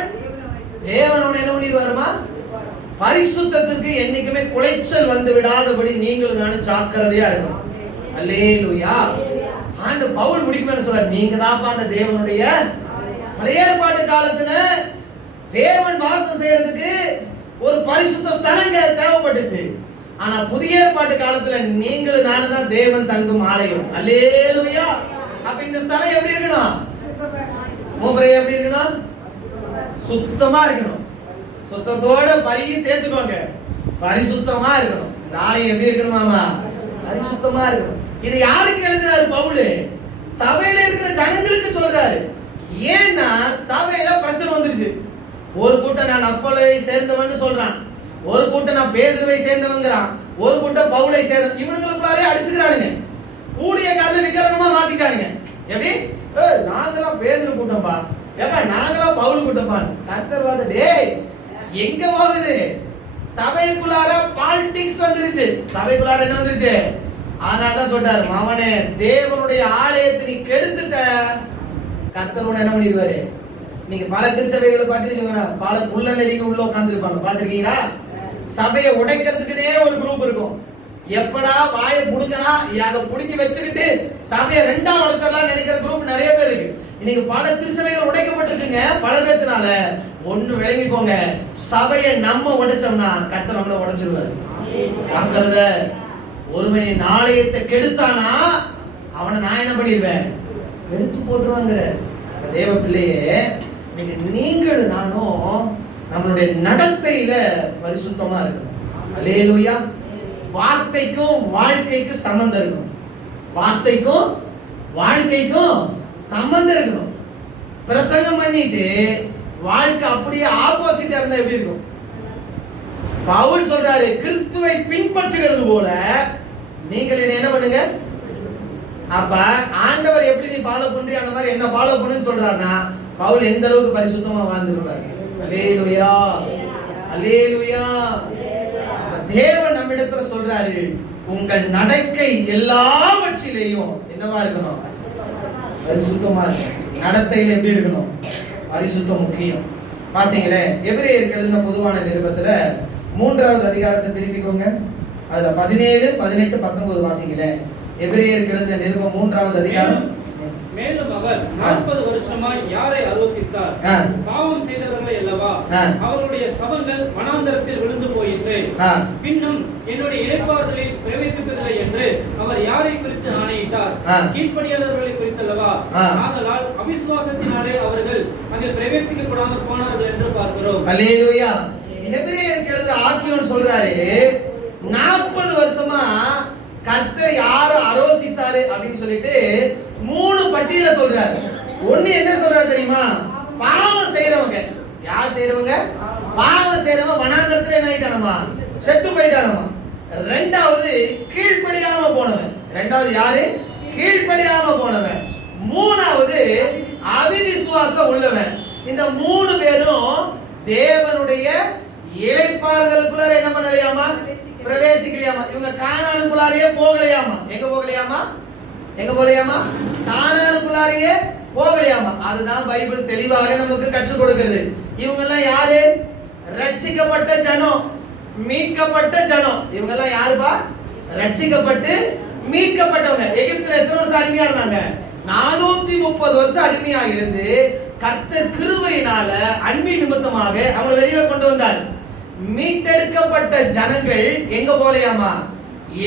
தேவனோட என்ன பண்ணிடுவாருமா? பரிசுத்தத்துக்கு என்னைக்குமே குலைச்சல் வந்து விடாதபடி நீங்களும் நானும் ஜாக்கிரதையா இருக்கணும். அல்லேலூயா. ஆண்டு பவுல் முடிக்குமே சொல்றாரு, நீங்க தான் அந்த தேவனுடைய. பழைய ஏற்பாட்டு காலத்துல தேவன் வாசம் செய்யறதுக்கு ஒரு பரிசுத்த ஸ்தலங்க தேவைப்பட்டுச்சு. ஆனா புதிய ஏற்பாட்டு காலத்துல நீங்களும் நானும் தான் தேவன் தங்கும் ஆலயம். அல்லேலூயா. அப்ப இந்த ஸ்தலம் எப்படி இருக்கணும்? மூப்பரே எப்படி இருக்கணும்? சுத்தமா இருக்கணும். சுத்தத்தோட பரியும் சேர்த்துக்கோங்க, பரிசுத்தமா இருக்கணும். இந்த ஆலயம் எப்படி இருக்கணுமாமா? பரிசுத்தமா இருக்கணும். இது யாருக்கு எழுதுறாரு பவுல்? சபையில இருக்கிற ஜனங்களுக்கு சொல்றாரு. ஏன்னா சபையில பிரச்சனை வந்துருச்சு. ஒரு கூட்டம் நான் அப்போலை சேர்ந்தவன்னு சொல்றான், ஒரு கூட்டம் நான் பேதுருவை சேர்ந்தவங்கிறான், ஒரு கூட்டம் பவுலை சேர்ந்த. இவனுங்களுக்குள்ளாரே அடிச்சுக்கிறானுங்க. ஊழியக்காரனை விக்கிரகமா மாத்திட்டானுங்க. எப்படி? நாங்களாம் பேதுரு கூட்டம்பா, ஏப்பா நாங்களாம் பவுல் கூட்டம்பா. கர்த்தர் டேய் எங்க போகுது? சபைக்குள்ளார பாலிடிக்ஸ் வந்துருச்சு. சபைக்குள்ளார என்ன வந்துருச்சு? அதனாலதான் சொல்றாரு, மாமனே தேவனுடைய ஆலயத்தை நீ கெடுத்துட்ட, கர்த்தர் என்ன பண்ணிடுவாரு? நீங்க பல திருச்சபைகளை பார்த்துருக்கீங்க, பல குள்ள நெறிங்க உள்ள உட்கார்ந்து இருப்பாங்க, பாத்திருக்கீங்களா? சபையை உடைக்கிறதுக்குனே ஒரு குரூப் இருக்கும். எப்படா வாயை புடுங்கனா அதை புடுங்கி வச்சுக்கிட்டு சபையை ரெண்டா உடைச்சிடலாம் நினைக்கிற குரூப் நிறைய பேர் இருக்கு. இன்னைக்கு பல திருச்சபைகள் உடைக்கப்பட்டிருக்குங்க பல பேர்த்தினால. ஒண்ணு விளங்கிக்கோங்க, சபையை நம்ம உடைச்சோம்னா கர்த்தர் நம்மள உடைச்சிருவாரு. ஜாக்கிரத. ஒருவனின் ஆலயத்தை கெடுத்தானா அவனை நான் என்ன பண்ணிடுவேன்? எடுத்து போட்டுருவாங்க. தேவ பிள்ளையே, நீங்கள் நானும் நம்மளுடைய நடத்தையில பரிசுத்தமா இருக்கணும். அல்லேலூயா. வார்த்தைக்கும் வாழ்க்கைக்கும் சம்பந்தம் இருக்கணும். வார்த்தைக்கும் வாழ்க்கைக்கும் சம்பந்தம் இருக்கணும். பிரசங்கம் பண்ணிட்டு வாழ்க்கை அப்படியே ஆப்போசிட்டா இருந்தா எப்படி இருக்கும்? பவுல் சொல்றாரு, கிறிஸ்துவை பின்பற்றுகிறது போல நீங்கள் என்ன பண்ணுங்க. அப்ப ஆண்டவர் எப்படி நீ ஃபாலோ பண்றிய அந்த மாதிரி என்ன ஃபாலோ பண்ணுன்னு சொல்றாருன்னா, பவுல் எந்த அளவுக்கு பரிசுத்தமா வாழ்ந்திருப்பாரு. அல்லேலூயா, அல்லேலூயா. தேவன் நம்மிடத்துல சொல்றாரு, உங்கள் நடக்கை எல்லாவற்றிலேயும் என்னவா இருக்கணும்? பரிசுத்தமா இருக்கணும். நடத்தையில எப்படி இருக்கணும்? பரிசுத்தம் முக்கியம். வாசிங்களே, எபிரேயருக்கு எழுதின பொதுவான நிருபத்துல 3வது அதிகாரத்தை திருப்பிக்கோங்க. அதுல 17, 18, 19 வாசிங்களே. எபிரேயருக்கு எழுதின நிருபம் 3வது அதிகாரம். மேலும் அவர் 40 வருஷமாய் யாரை ஆலோசித்தார்? பாவம் செய்தவர்களை அல்லவா? அவருடைய சபங்கள் வனாந்தரத்தில் விழுந்து போயிற்று. பின்னும் என்னுடைய இளைப்பாறுதலில் பிரவேசிப்பதில்லை என்று அவர் யாரை குறித்து ஆணையிட்டார்? கீழ்ப்படியாதவர்களை குறித்தல்லவா? ஆதலால் அவிசுவாசத்தினாலே அவர்கள் அதில் பிரவேசிக்க கூடாமல் போனார்கள் என்று பார்க்கிறோம். அல்லேலூயா. எபிரேயருக்கு எழுதுற ஆக்கியோன் சொல்றாரு, 40 வருஷமா கர்த்தர் யார ஆலோசித்தாரு அப்படின்னு சொல்லிட்டு 3 பட்டியல சொல்றாரு. ஒண்ணு என்ன சொல்றாரு தெரியுமா? பாவம் செய்யறவங்க. யார் செய்யறவங்க? பாவம் செய்யறவங்க வனாந்தரத்துல என்ன ஆயிட்டானமா? செத்து போயிட்டானமா. ரெண்டாவது கீழ்ப்படியாம போனவன். ரெண்டாவது யாரு? கீழ்ப்படியாம போனவன். மூணாவது அவிசுவாசம் உள்ளவன். இந்த 3 பேரும் தேவனுடைய இளைப்பாறுதலுக்குள்ள என்ன பண்ணலையாமா? பிரவேசிக்கலையாமா. இவங்க கானானுக்குள்ளாரையே போகலையாமா. எங்க போகலையாமா? எங்க போலையாமா? கானானுக்குள்ளாரையே போகலையாமா. அதுதான் பைபிள் தெளிவாக நமக்கு கற்றுக் கொடுக்கிறது. இவங்க எல்லாம் யாரு? ரட்சிக்கப்பட்ட ஜனம், மீட்கப்பட்ட ஜனம். இவங்க எல்லாம் யாருப்பா? ரட்சிக்கப்பட்டு மீட்கப்பட்டவங்க. எகிப்துல எத்தனை வருஷம் அடிமையா இருந்தாங்க? 430 வருஷம் அடிமையா இருந்து கர்த்தர் கிருபையினால அன்பின் நிமித்தமாக அவங்களை வெளியில கொண்டு வந்தார். மீட்டெடுக்கப்பட்ட ஜனங்கள் எங்க போலையாமா?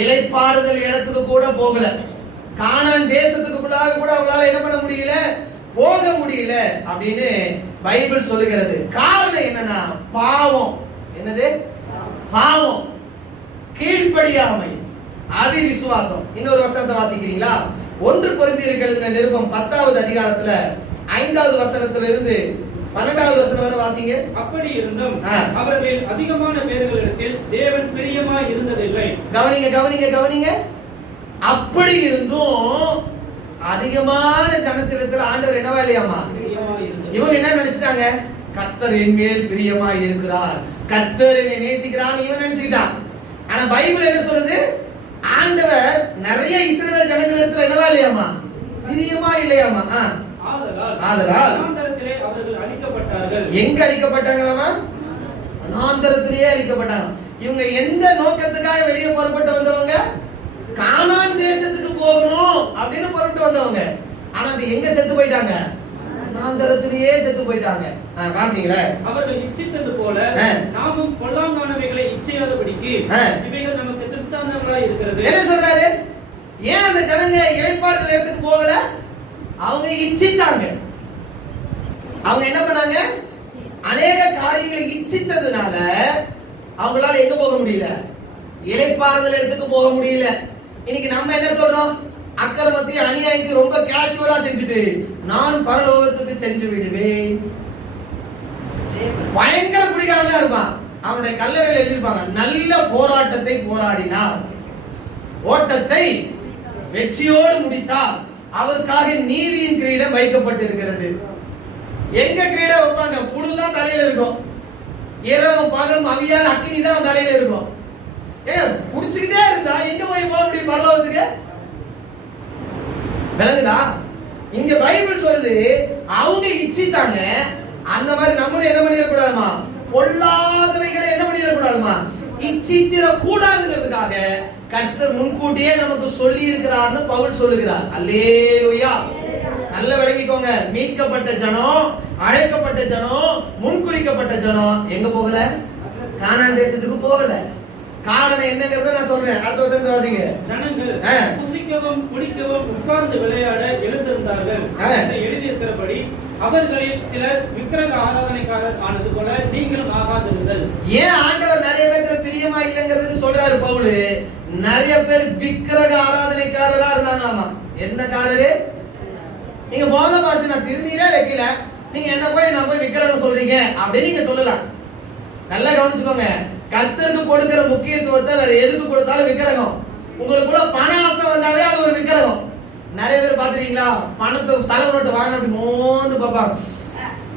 இளைப்பாறுதல் இடத்துக்கு கூட போகல. கானான் தேசத்துக்குள்ளாக கூட அவங்களால என்ன பண்ண முடியல, போக முடியல அப்படின்னு பைபிள் சொல்லுகிறது. காரணம் என்னன்னா பாவம். என்னது? பாவம், கீழ்ப்படியாமை, அவிசுவாசம். இன்னொரு வசனத்தை வாசிக்கிறீங்களா? 1 கொரிந்தியருக்கு எழுதின நிருபம் 10வது அதிகாரத்துல 5வது வசனத்திலிருந்து 12வது வசனம் வரை வாசிங்க. அப்படி இருந்தும் அவர்களில் அதிகமான பேர்களிடத்தில் தேவன் பிரியமாய் இருந்ததில்லை. கவனிங்க கவனிங்க கவனிங்க. அப்படி இருந்தும் அதிகமான ஜனத்திடத்தில் ஆண்டவர் என்னவா இல்லையாமா? இவங்க என்ன நினைச்சிட்டாங்க? கர்த்தர் என் மேல் பிரியமாய் இருக்கிறார், கர்த்தர் என்னை நேசிக்கிறான்னு இவன் நினைச்சுக்கிட்டான். ஆனா பைபிள் என்ன சொல்லுது? ஆண்டவர் நிறைய இஸ்ரவேல் ஜனங்களிடத்தில் என்னவா இல்லையாமா? பிரியமா இல்லையாமா? ஆதலால் வனாந்தரத்திலே அவர்கள் அழிக்கப்பட்டார்கள். எங்க அழிக்கப்பட்டாங்களாமா? வனாந்தரத்திலேயே அழிக்கப்பட்டாங்க. இவங்க எந்த நோக்கத்துக்காக வெளியே புறப்பட்டு வந்தவங்க? கானான் தேசத்துக்கு போகணும் அப்படின்னு புறப்பட்டு வந்தவங்க. ஆனா அது எங்க செத்து போயிட்டாங்க? வனாந்தரத்திலேயே செத்து போயிட்டாங்க. வாசிங்களே. அவர்கள் இச்சித்தது போல நாமும் பொல்லாங்கானவைகளை இச்சையாதபடிக்கு இவைகள் நமக்கு திருஷ்டாந்தங்களாய் இருக்கிறது. என்ன சொல்றாரு? ஏன் அந்த ஜனங்க இளைப்பாறுதல் இடத்துக்கு போகல? அவங்க இச்சித்தாங்க. அவங்க என்ன பண்ணாங்க? அநேக காரியங்களை இச்சித்ததுனால அவங்களால எங்க போக முடியல? இளைப்பாறுதல் இடத்துக்கு போக முடியல. இன்னைக்கு நம்ம என்ன சொல்றோம்? அக்கிரமத்தையும் அநியாயத்தையும் ரொம்ப கேஷுவலா செஞ்சுட்டு நான் பரலோகத்துக்கு சென்று விடுவேன். பயங்கர குடிகாரனா இருப்பான். அவனுடைய கல்லறையில் எழுதியிருப்பாங்க, நல்ல போராட்டத்தை போராடினார், ஓட்டத்தை வெற்றியோடு முடித்தார், அவருக்காக நீதியின் கிரீடம் வைக்கப்பட்டிருக்கிறது. எங்க கிரீடம் வைப்பாங்க? புழுதான் தலையில இருக்கும். இரவும் பகலும் அவியாத அக்கினி தான் தலையில இருக்கும். குடிச்சுக்கிட்டே இருந்தா எங்க போய் போக முடியும் பரலோகத்துக்கு? விளங்குதா? இங்க பைபிள் சொல்லுது அவங்க இச்சித்தாங்க. அந்த மாதிரி நம்மளும் என்ன பண்ணிடக்கூடாதுமா? பொல்லாதவைகளை என்ன பண்ணிடக்கூடாதுமா? இச்சித்திர கூடாதுங்கிறதுக்காக கர்த்தர் முன்கூட்டியே நமக்கு சொல்லி இருக்கிறார்னு பவுல் சொல்லுகிறார். அல்லேலூயா. நல்ல விளங்கிக்கோங்க. மீட்கப்பட்ட ஜனம், அழைக்கப்பட்ட ஜனம், முன்குறிக்கப்பட்ட ஜனம் எங்க போகல? கானான் தேசத்துக்கு போகல. காரணம் என்னங்கறத நான் சொல்றேன். அடுத்த வசனத்தை வாசிங்க. ஜனங்கள் புசிக்கவும் குடிக்கவும் உட்கார்ந்து விளையாட எழுந்திருந்தார்கள். எழுதியிருக்கிறபடி அவர்களில் சிலர் விக்கிரக ஆராதனைக்காரர் ஆனது போல நீங்களும் ஆகாதிருங்கள். ஏன் ஆண்டவர் நிறைய பேர் பிரியமா இல்லைங்கிறதுக்கு சொல்றாரு பவுல். நிறைய பேர் விக்கிரக ஆராதனைக்காரரா இருந்தாங்களாமா. என்ன காரரு? நீங்க போன பாஷை நான் திருநீரே வைக்கல, நீங்க என்ன போய் நான் போய் விக்கிரகம் சொல்றீங்க அப்படின்னு நீங்க சொல்லலாம். நல்லா கவனிச்சுக்கோங்க. கர்த்தருக்கு கொடுக்கிற முக்கியத்துவத்தை வேற எதுக்கு கொடுத்தாலும் விக்கிரகம். உங்களுக்குள்ள பண ஆசை வந்தாவே அது ஒரு விக்கிரகம். நிறைய பேர் பாத்துருக்கீங்களா? பணத்தை செலவு நோட்டு வாங்க அப்படி மோந்து பார்ப்பாங்க,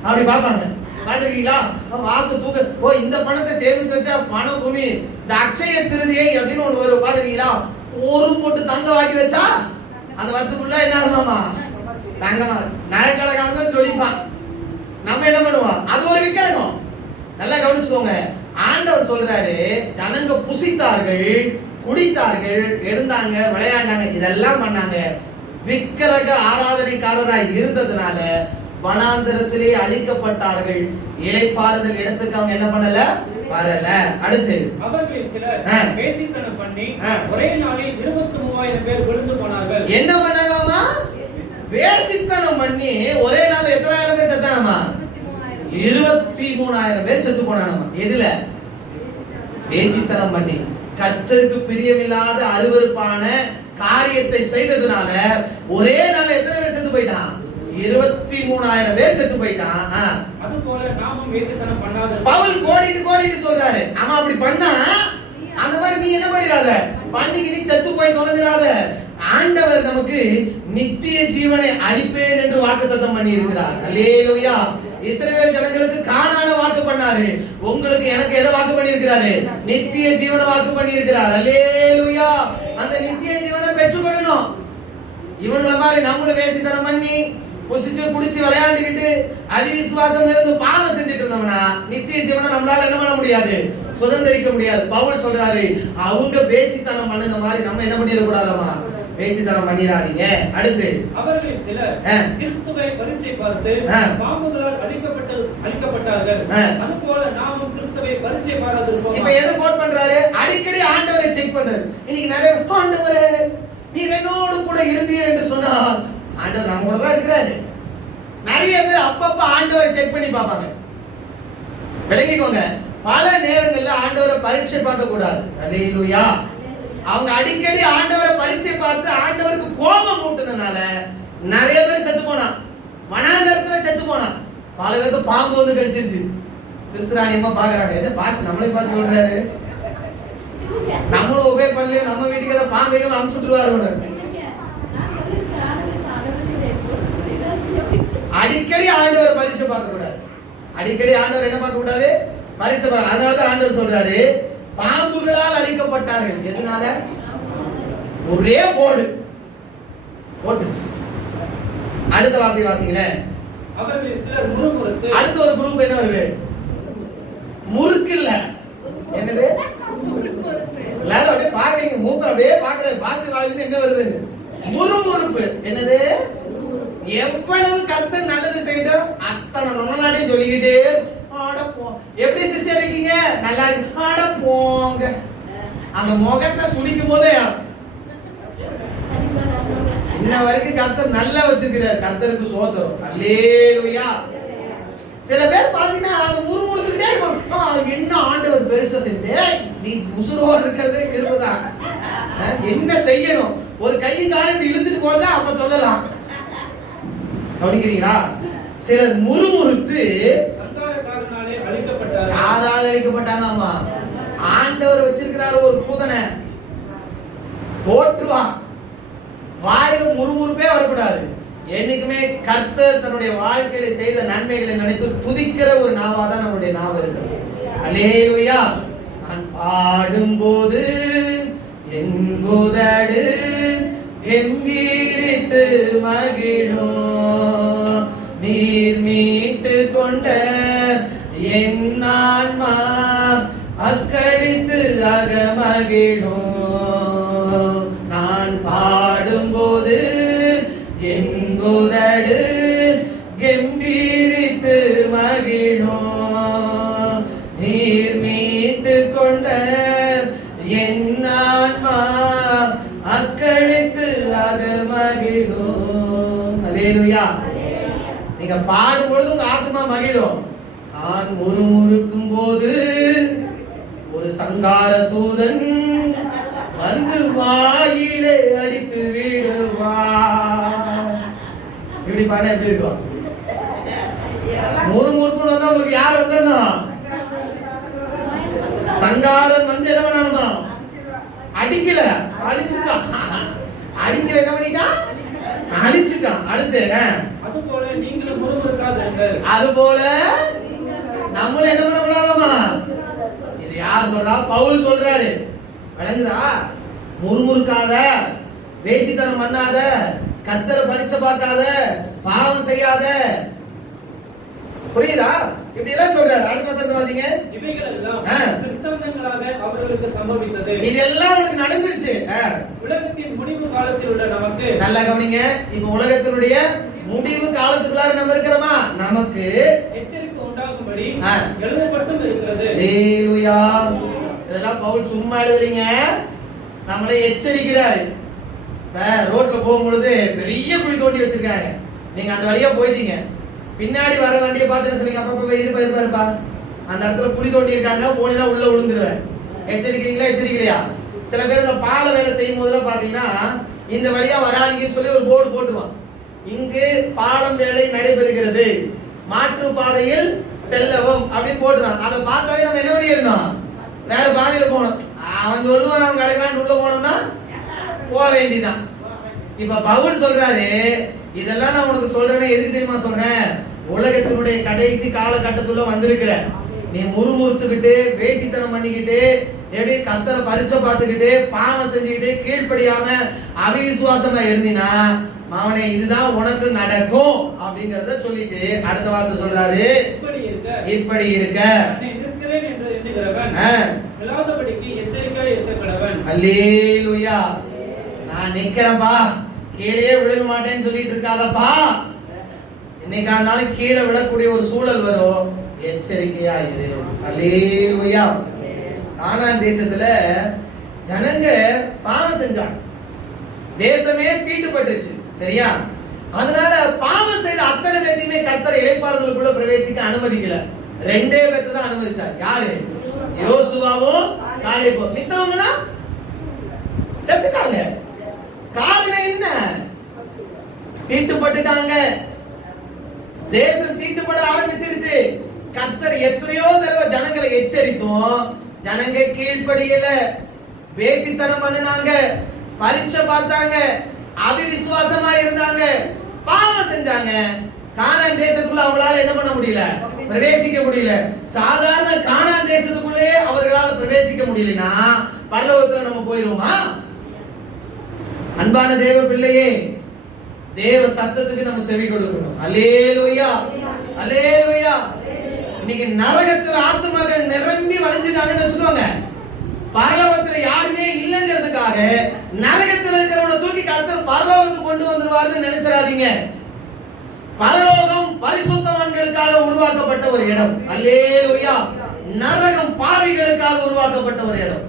அப்படி பார்ப்பாங்க. பாத்துருக்கீங்களா? வாசு தூக்க, ஓ இந்த பணத்தை சேமிச்சு வச்சா பணம் குமி, இந்த அக்ஷய திருதியை அப்படின்னு ஒண்ணு வரும். பாத்துருக்கீங்களா? ஒரு போட்டு தங்க வாங்கி வச்சா அந்த வருஷத்துக்குள்ள என்ன ஆகுமாமா? தங்கமா நகைக்கடைக்காரன் தான் ஜொலிப்பான். நம்ம என்ன பண்ணுவோம்? அது ஒரு விக்கிரகம். நல்லா கவனிச்சுக்கோங்க. ஆண்டவர் சொல்றாரு, ஜனங்க புசித்தார்கள், குடித்தார்கள், எழுந்தாங்க, விளையாண்டாங்க, இதெல்லாம் பண்ணாங்க. விக்கிரக ஆராதனைக்காரராய் இருந்ததுனால வனாந்தரத்திலே அழிக்கப்பட்டார்கள். இளைப்பாறுதல் இடத்துக்கு அவங்க என்ன பண்ணல? வரல. அடுத்து அவர்களில் சிலர் வேசித்தனம் பண்ணி ஒரே நாளில் 23,000 பேர் விழுந்து போனார்கள். என்ன பண்ணாங்களாமா? வேசித்தனம் பண்ணி ஒரே நாள் எத்தனாயிரம் பேர் செத்தானாமா? 23,000 பேர் செத்து போனானாமா. எதுல? வேசித்தனம் பண்ணி கர்த்தருக்கு பிரியமில்லாத அருவருப்பான காரியத்தை செய்ததுனால ஒரே நாள் எத்தனை பேர் செத்து போயிட்டான்? 23,000 பேர் செத்து போயிட்டான். அதுபோல நாமும் வேசித்தனம் பண்ணாத பவுல் கோடிட்டு சொல்றாரு. ஆமா, அப்படி பண்ணா அந்த மாதிரி நீ என்ன பண்ணிராத, பண்ணிக்கு நீ செத்து போய் தொலைஞ்சிராத. ஆண்டவர் நமக்கு நித்திய ஜீவனை அளிப்பேன் என்று வாக்குத்தத்தம் பண்ணி இருக்கிறார். அல்லேலூயா. இஸ்ரவேல் ஜனங்களுக்கு கானான வாக்கு பண்ணாரு. உங்களுக்கு எனக்கு எதை வாக்கு பண்ணி இருக்கிறாரு? நித்திய ஜீவனை வாக்கு பண்ணி இருக்கிறார். அல்லேலூயா. அந்த நித்திய ஜீவனை பெற்றுக்கொள்ளணும். இவனுங்கள மாதிரி நம்மளும் வேசித்தனம் பண்ணி புசிச்சு குடிச்சு விளையாண்டுக்கிட்டு அவிசுவாசம் இருந்து பாவம் செஞ்சுட்டு இருந்தோம்னா நித்திய ஜீவனை நம்மளால என்ன பண்ண முடியாது, சுதந்திரிக்க முடியாது. பவுல் சொல்றாரு, அவங்க வேசித்தனம் பண்ணுன மாதிரி நம்ம என்ன பண்ணிட கூடாதமா, வேசித்தனம் பண்ணிராதீங்க. அடுத்து அவர்களில் சிலர் கிறிஸ்துவை பரீட்சை பார்த்து பாம்புகளால் அழிக்கப்பட்டார்கள். அதுபோல நாமும் கிறிஸ்துவை பரீட்சை பாராதிருப்போம். இப்ப எது கோட் பண்றாரு? அடிக்கடி ஆண்டவரை செக் பண்றாரு. இன்னைக்கு நிறைய ஆண்டவரே நீர் என்னோடு கூட இருந்தீர் என்று சொன்னா ஆண்டவர் நம்ம கூட தான் இருக்கிறாரு. நிறைய பேர் அப்பப்ப ஆண்டவரை செக் பண்ணி பார்ப்பாங்க. விளங்கிக்கோங்க, பல நேரங்கள்ல ஆண்டவரை பரீட்சை பார்க்க கூடாது. அல்லேலூயா. அவங்க அடிக்கடி ஆண்டவரை பரீட்சை பார்த்து ஆண்டவருக்கு கோபம் மூட்டுனனால நிறைய பேர் செத்து போனான், வனாந்தரத்துல செத்து போனான். பல பேருக்கு பாம்பு வந்து கடிச்சிருச்சு. கிறிஸ்துராணியமா பாக்குறாங்க, என்ன பாஷ நம்மளே பார்த்து சொல்றாரு, நம்மளும் ஒபே பண்ணல, நம்ம வீட்டுக்கு ஏதாவது பாம்பையும் அனுப்பிச்சுட்டுருவாரு. அடிக்கடி ஆண்டவர் பரீட்சை பார்க்க கூடாது. அடிக்கடி ஆண்டவர் என்ன பார்க்க கூடாது, பரீட்சை பார்க்க. அதனாலதான் ஆண்டவர் சொல்றாரு பாம்புகளால் அழிக்கப்பட்டார்கள். எதனால? ஒரே போடு போட்டுச்சு. அடுத்த வார்த்தை வாசிங்களேன். அவர்களில் சிலர் முறுமுறுத்து. அடுத்த ஒரு குரூப் என்ன வருது? முறுக்கு இல்ல, என்னது? எல்லாரும் அப்படியே பாக்குறீங்க, மூக்க அப்படியே பாக்குறது. பாஸ்டர் வாயிலிருந்து என்ன வருது? முறுமுறுப்பு. என்னது? எவ்வளவு கர்த்தர் நல்லது செய்யட்டும் அத்தனை நொன்னாட்டையும் சொல்லிக்கிட்டு ஆட போ. எப்படி சிஸ்டர் இருக்கீங்க? நல்லா இருக்கு. ஆட போங்க. அந்த முகத்தை சுடிக்கும் போதே இன்ன வரைக்கும் கர்த்தர் நல்லா வச்சிருக்கிறார். கர்த்தருக்கு சோத்திரம். அல்லேலூயா. சில பேர் பாத்தீங்கன்னா அது முறுமுறுத்துட்டே இருக்கும். என்ன ஆண்டவர் பெருசா செஞ்சு நீ உசுரோடு இருக்கிறது இருப்பதான் என்ன செய்யணும்? ஒரு கையும் காலம் இழுத்துட்டு போறதா அப்ப சொல்லலாம். கவனிக்கிறீங்களா? சிலர் முறுமுறுத்து சங்காரக்காரனாலே அழிக்கப்பட்டார்கள். யாரால அழிக்கப்பட்டாங்க? ஆமா, ஆண்டவர் வச்சிருக்கிறாரு ஒரு தூதனை போற்றுவான். வாயில முறுமுறுப்பே வரக்கூடாது. என்னைக்குமே கர்த்தர் தன்னுடைய வாழ்க்கையில செய்த நன்மைகளை நினைத்து துதிக்கிற ஒரு நாவாதான் நம்முடைய நாவ இருக்கு. அல்லேலூயா. நான் பாடும்போது என் உதடு எம்பீரித்து மகிழும், நீர் மீட்டு கொண்ட என் ஆன்மா அக்களித்து அகமகிழும். நான் பாடும்போது என் உதடு கம்பீரித்து மகிழும், நீர் மீட்டு கொண்ட என் ஆன்மா அக்களித்து அகமகிழும். அல்லேலூயா. நீங்க பாடும் பொழுது உங்க ஆத்மா மகிழும். நான் முறுமுறுக்கும் போது ஒரு சங்கார தூதன் வந்து வாயிலே அடித்து விடுவார். இப்படி பாட எப்படி இருக்கும்? முறுமுறுப்பு வந்தா உங்களுக்கு யார் வந்தா? சங்காரன் வந்து என்ன பண்ணானுமா? அடிக்கல, அழிச்சுட்டான். அடிக்கல, என்ன பண்ணிட்டான்? அழிச்சுட்டான். அடுத்து அதுபோல நீங்களும் முறுமுறுக்காதீர்கள். அதுபோல நம்மளும் என்ன பண்ண கூடாதாமா? இது யார் சொல்றா? பவுல் சொல்றாரு. விளங்குதா? முறுமுறுக்காத, வேசித்தனம் பண்ணாத, கர்த்தரை பரீட்சை பார்க்காத, பாவம் செய்யாத. புரியுதா? இப்படி எல்லாம் சொல்றாரு. அடுத்த வசனத்தை வாசிங்க. இவைகளெல்லாம் கிறிஸ்தவங்களாக அவர்களுக்கு சம்பவித்தது. இதெல்லாம் உனக்கு நடந்துருச்சு. உலகத்தின் முடிவு காலத்தில் உள்ள நமக்கு. நல்லா கவனிங்க. இப்ப உலகத்தினுடைய முடிவு காலத்துக்குள்ளார நம்ம இருக்கிறோமா? நமக்கு எச்சரிக்கை உண்டாகும்படி எழுதப்பட்டும் இருக்கிறது. அல்லேலூயா. இதெல்லாம் பவுல் சும்மா எழுதலீங்க, நம்மளை எச்சரிக்கிறாரு. ரோட்ல போகும்பொழுது பெரிய குழி தோண்டி வச்சிருக்காங்க. நீங்க அந்த வழியா போயிட்டீங்க, பின்னாடி வர வண்டியை பார்த்து சொல்லுங்க, அப்பப்ப இருப்பா அந்த இடத்துல குழி தோண்டி இருக்காங்க, போனா உள்ள விழுந்துருவேன். எச்சரிக்கிறீங்களா? எச்சரிக்கலையா? சில பேர் இந்த பால வேலை செய்யும் போதெல்லாம் பாத்தீங்கன்னா இந்த வழியா வராதீங்கன்னு சொல்லி ஒரு போர்டு போட்டுருவான். இங்கு பாலம் வேலை நடைபெறுகிறது, மாற்று பாதையில் செல்லவும் அப்படின்னு போட்டுருவான். அதை பார்த்தாவே நம்ம என்ன பண்ணிடணும்? வேற பாதையில போகணும். அவன் சொல்லுவான், அவன் கிடைக்கலான்னு உள்ள போனோம்னா போக வேண்டியதான். இப்ப பவுல் சொல்றாரு, இதெல்லாம் நான் உனக்கு சொல்றேன்னு எதுக்கு தெரியுமா சொல்றேன்? உலகத்தினுடைய கடைசி காலகட்டத்துல வந்திருக்கிற நீ முறுமுறுத்துக்கிட்டு வேசித்தனம் பண்ணிக்கிட்டு எப்படி கர்த்தரை பரிச்சை பார்த்துக்கிட்டு பாவம் செஞ்சுக்கிட்டு கீழ்ப்படியாம அவிசுவாசமா இருந்தீனா அவனே இதுதான் உனக்கு நடக்கும் அப்படிங்கறத சொல்லிட்டு அடுத்த வார்த்தை சொல்றாரு, இப்படி இருக்க அல்லேலூயா. நான் நிக்கிறேன்பா, கீழே விழுக மாட்டேன்னு சொல்லிட்டு இருக்காதப்பா. இன்னைக்கா இருந்தாலும் கீழே விடக்கூடிய ஒரு சூழல் வரும், எச்சரிக்கையா இரு. அல்லேலூயா. கானான் தேசத்துல ஜனங்க பாவம் செஞ்சாங்க, தேசமே தீட்டுப்பட்டுச்சு. சரியா? அதனால பாவம் செய்த அத்தனை பேத்தையுமே கர்த்தர் இளைப்பாறுதலுக்குள்ள பிரவேசிக்க அனுமதிக்கல. ரெண்டே பேத்தை தான் அனுமதிச்சார். யாரு? யோசுவாவும் காலேபும். மித்தவங்கன்னா செத்துட்டாங்க. காரணம் என்ன? தீட்டுப்பட்டுட்டாங்க. தேசம் தீட்டுப்பட ஆரம்பிச்சிருச்சு. கர்த்தர் எத்தனையோ தடவை ஜனங்களை எச்சரித்தோம், ஜனங்க கீழ்ப்படியல, பேசித்தனம் பண்ணினாங்க, பரீட்சை பார்த்தாங்க, அவிசுவாசமா இருந்தாங்க, பாவம் செஞ்சாங்க. கானான் தேசத்துக்குள்ள அவங்களால என்ன பண்ண முடியல? பிரவேசிக்க முடியல. சாதாரண கானான் தேசத்துக்குள்ளே அவர்களால பிரவேசிக்க முடியலனா பரலோகத்துல நம்ம போயிடுவோமா? அன்பான தேவ பிள்ளையே, தேவ சத்தத்துக்கு நம்ம செவி கொடுக்கணும். அல்லேலூயா, அல்லேலூயா. இன்னைக்கு நரகத்துல ஆத்துமகள் நிரம்பி வளைஞ்சிட்டாங்கன்னு வச்சுக்கோங்க, பரலோகத்துல யாருமே இல்லங்கிறதுக்காக நரகத்துல இருக்கிறவனை தூக்கி கர்த்தர் பரலோகத்துக்கு கொண்டு வந்துருவாருன்னு நினைச்சிடாதீங்க. பரலோகம் பரிசுத்தவான்களுக்காக உருவாக்கப்பட்ட ஒரு இடம். அல்லேலூயா. நரகம் பாவிகளுக்காக உருவாக்கப்பட்ட ஒரு இடம்.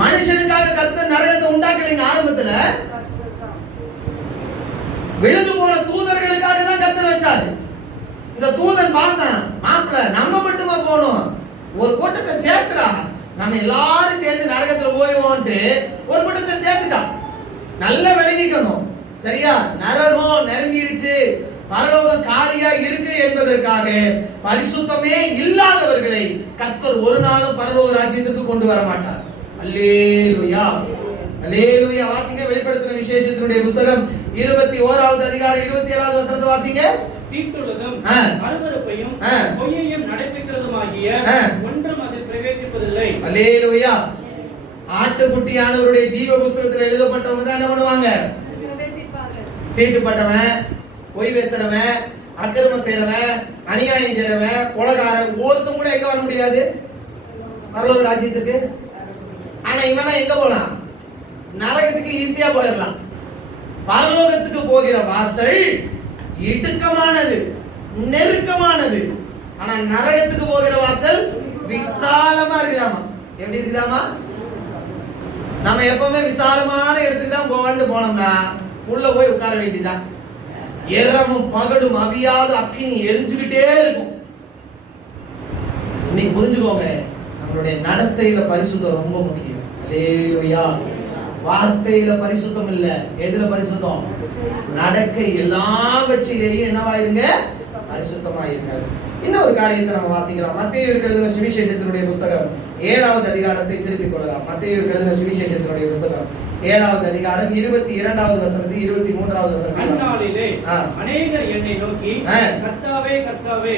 மனுஷனுக்காக கர்த்தர் நரகத்தை உண்டாக்கலைங்க. ஆரம்பத்துல விழுந்து போன தூதர்களுக்காக தான் கர்த்தர் வச்சாரு. இந்த தூதன் பார்த்தான், மாப்பிள்ள நம்ம மட்டுமா போகணும், ஒரு கூட்டத்தை சேர்த்துறா, நம்ம எல்லாரும் சேர்ந்து நரகத்துல போய்வோம்ட்டு ஒரு கூட்டத்தை சேர்த்துட்டான். நல்ல விளங்கிக்கணும். சரியா? நரகம் நிரம்பிருச்சு, பரலோகம் காலியா இருக்கு என்பதற்காக பரிசுத்தமே இல்லாதவர்களை கர்த்தர் ஒரு நாளும் பரலோக ராஜ்யத்துக்கு கொண்டு வர மாட்டார். அல்லேலூயா, அல்லேலூயா. வாசிங்க வெளிப்படுத்தின விசேஷத்தினுடைய புத்தகம் 21வது அதிகாரம் 27வது வசனத்தை வாசிங்க. தீட்டுள்ளதும் அருவருப்பையும் பொய்யையும் நடப்பிக்கிறதுமாகிய ஒன்றும் அதில் பிரவேசிப்பதில்லை. அல்லேலூயா. ஆட்டுக்குட்டியானவருடைய ஜீவ புத்தகத்தில் எழுதப்பட்டவங்க தான் என்ன பண்ணுவாங்க? தீட்டுப்பட்டவன், பொய் பேசுறவன், அக்கிரமம் செய்யறவன், அநியாயம் செய்யறவன், கொலைகாரன் ஒருத்தன் கூட எங்க வர முடியாது பரலோக ராஜ்யத்துக்கு. ஆனா இவனா எங்க போலாம்? நரகத்துக்கு ஈஸியா போயிடலாம். பரலோகத்துக்கு போகிற வாசல் இடுக்கமானது, நெருக்கமானது. ஆனா நரகத்துக்கு போகிற வாசல் விசாலமா இருக்குதாமா. எப்படி இருக்குதாமா? நம்ம எப்பவுமே விசாலமான இடத்துக்கு தான் போனோம்னா உள்ள போய் உட்கார வேண்டியதான். இரவும் பகலும் அவியாத அக்கினி எரிஞ்சுக்கிட்டே இருக்கும். நீ புரிஞ்சுக்கோங்க, நம்மளுடைய நடத்தையில பரிசுத்தம் ரொம்ப முக்கியம். அல்லேலூயா. வார்த்தையில பரிசுத்தம் இல்ல, எதுல பரிசுத்தம்? நடக்கை எல்லாவற்றிலேயும் என்னவாயிருங்க? பரிசுத்தமாயிருங்க. இன்னொரு காரியத்தை நம்ம வாசிக்கலாம். மத்தேயு எழுதின சுவிசேஷத்தினுடைய புத்தகம் 7வது அதிகாரத்தை திருப்பிக் கொள்ளலாம். மத்தேயு எழுதின சுவிசேஷத்தினுடைய புத்தகம் 7வது அதிகாரம் 22வது வசனத்தை 23வது வசனத்தை. அந்நாளிலே அநேகர் என்னை நோக்கி, கர்த்தாவே கர்த்தாவே,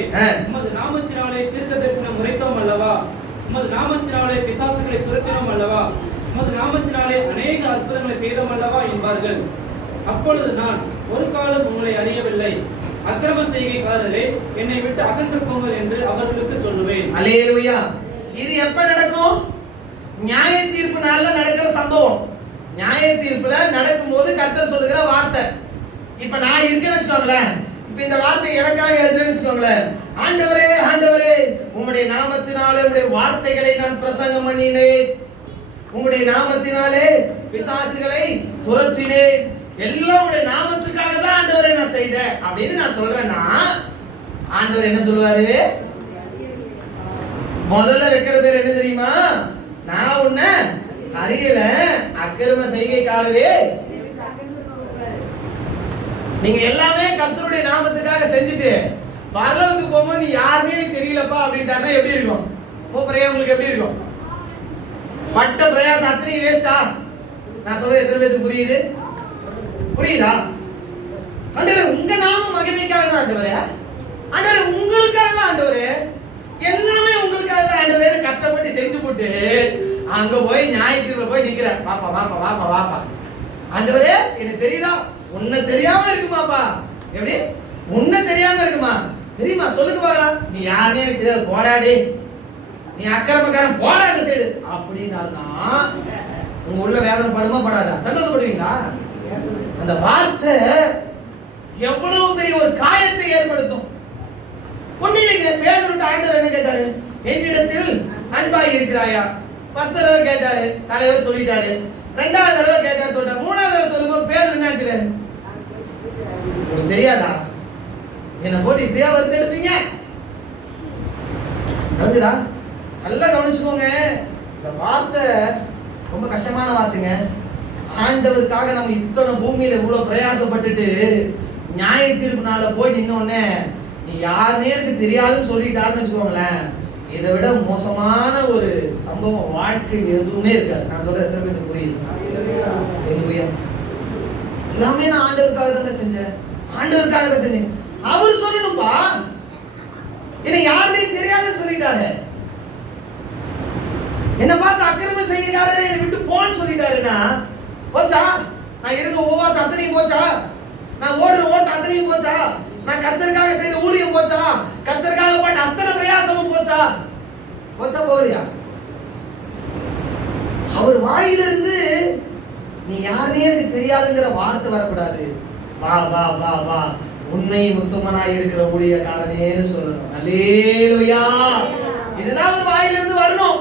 உமது நாமத்தினாலே தீர்க்கதரிசனம் உரைத்தோம் அல்லவா, உமது நாமத்தினாலே பிசாசுகளை துரத்தினோம் அல்லவா, உமது நாமத்தினாலே அநேக அற்புதங்களை செய்தோம் அல்லவா என்பார்கள். அப்பொழுது நான், ஒரு காலம் உங்களை அறியவில்லை, அக்கிரம செய்கைக்காரரே, என்னை விட்டு அகன்று போங்கள் என்று அவர்களுக்கு சொல்லுவேன். அல்லேலூயா. இது எப்ப நடக்கும்? நியாய தீர்ப்பு நாள்ல நடக்கிற சம்பவம். நியாய தீர்ப்புல நடக்கும்போது கர்த்தர் சொல்லுகிற வார்த்தை. இப்ப நான் இருக்கேன்னு வச்சுக்கோங்களேன், இப்ப இந்த வார்த்தை எனக்காக எழுதுறேன்னு வச்சுக்கோங்களேன். ஆண்டவரே ஆண்டவரே, உம்முடைய நாமத்தினாலே உம்முடைய வார்த்தைகளை நான் பிரசங்கம் பண்ணினேன், உம்முடைய நாமத்தினாலே பிசாசுகளை துரத்தினேன், எல்லாம் உடைய நாமத்துக்காக தான் ஆண்டவரே நான் செய்தேன் அப்படின்னு நான் சொல்றேன்னா, ஆண்டவர் என்ன சொல்லுவாரு? முதல்ல வைக்கிற பேர் என்ன தெரியுமா? நான் உன்னை அறியல, அக்கிரம செய்கைக்காரரே. நீங்க எல்லாமே கர்த்தருடைய நாமத்துக்காக செஞ்சுட்டு பரலோகத்துக்கு போகும்போது நீ யாருமே தெரியலப்பா அப்படின்ட்டாருன்னா எப்படி இருக்கும்? உங்களுக்கு எப்படி இருக்கும்? பட்ட பிரயாசம் அத்தனை வேஸ்டா? நான் சொல்றது எத்தனை பேருக்கு புரியுது? புரியுதா? ஆண்டவரே உங்க நாம மகிமைக்காக தான் ஆண்டவரே, ஆண்டவரே உங்களுக்காக தான் ஆண்டவரே, எல்லாமே உங்களுக்காக தான் ஆண்டவரே கஷ்டப்பட்டு செஞ்சு போட்டு அங்க போய் நியாயத்தீர்ப்புல போய் நிக்கிற. வாப்பா வாப்பா வாப்பா வாப்பா, ஆண்டவரே எனக்கு தெரியுதா, உன்னை தெரியாம இருக்குமாப்பா? எப்படி உன்னை தெரியாம இருக்குமா? தெரியுமா? சொல்லுங்க பார்க்கலாம். நீ யாருன்னு எனக்கு தெரியாது, போடாடி, நீ அக்கிரமக்காரன், போடா அந்த சைடு அப்படின்னா உங்க உள்ள வேதனை படுமா படாதா? சந்தோஷப்படுவீங்களா? அந்த வார்த்தை எவ்வளவு பெரிய ஒரு காயத்தை ஏற்படுத்தும். ஒன்னில்லைங்க, பேதுருட்ட ஆண்டவர் என்ன கேட்டாரு? என்னிடத்தில் அன்பாய் இருக்கிறாயா? ஃபர்ஸ்ட் தடவை கேட்டாரு, தலைவர் சொல்லிட்டாரு. ரெண்டாவது தடவை கேட்டாரு, சொல்லிட்டாரு. மூணாவது தடவை சொல்லும்போது பேதுரு என்ன நினைச்சாரு? உங்களுக்கு தெரியாதா என்ன போட்டு இப்படியா வந்து எடுப்பீங்க? நடக்குதா? நல்லா கவனிச்சுக்கோங்க. இந்த வார்த்தை ரொம்ப கஷ்டமான வார்த்தைங்க. ஆண்டவருக்காக நம்ம இத்தனை பூமியில இவ்வளவு பிரயாசப்பட்டுட்டு நியாய தீர்ப்புனால போய் நின்னோடனே நீ யாருன்னே எனக்கு தெரியாதுன்னு சொல்லிட்டாருன்னு வச்சுக்கோங்களேன், இதை விட மோசமான ஒரு சம்பவம் வாழ்க்கையில் எதுவுமே இருக்காது. நான் சொல்ற எத்தனை பேருக்கு புரியுது? எல்லாமே நான் ஆண்டவருக்காக தானே செஞ்சேன், ஆண்டவருக்காக தான் செஞ்சேன். அவர் சொல்லணும்பா, என்ன யாருமே தெரியாதுன்னு சொல்லிட்டாரு. என்ன பார்த்து அக்கிரமம் செய்யக்காரரே என்னை விட்டு போன்னு சொல்லிட்டாருன்னா போச்சா? நான் இருந்த உபவாசம் அத்தனையும் போச்சா? நான் ஓடுற ஓட்டம் அத்தனையும் போச்சா? நான் கர்த்தருக்காக செய்த ஊழியம் போச்சா? கர்த்தருக்காக பட்ட அத்தனை பிரயாசமும் போச்சா? போச்சா போகலையா? அவர் வாயிலிருந்து நீ யாருன்னே எனக்கு தெரியாதுங்கிற வார்த்தை வரக்கூடாது. வா வா வா வா, உண்மை முத்துமனாய் இருக்கிற ஊழியக்காரனேன்னு சொல்லணும். அல்லேலூயா. இதுதான் ஒரு வாயிலிருந்து வரணும்.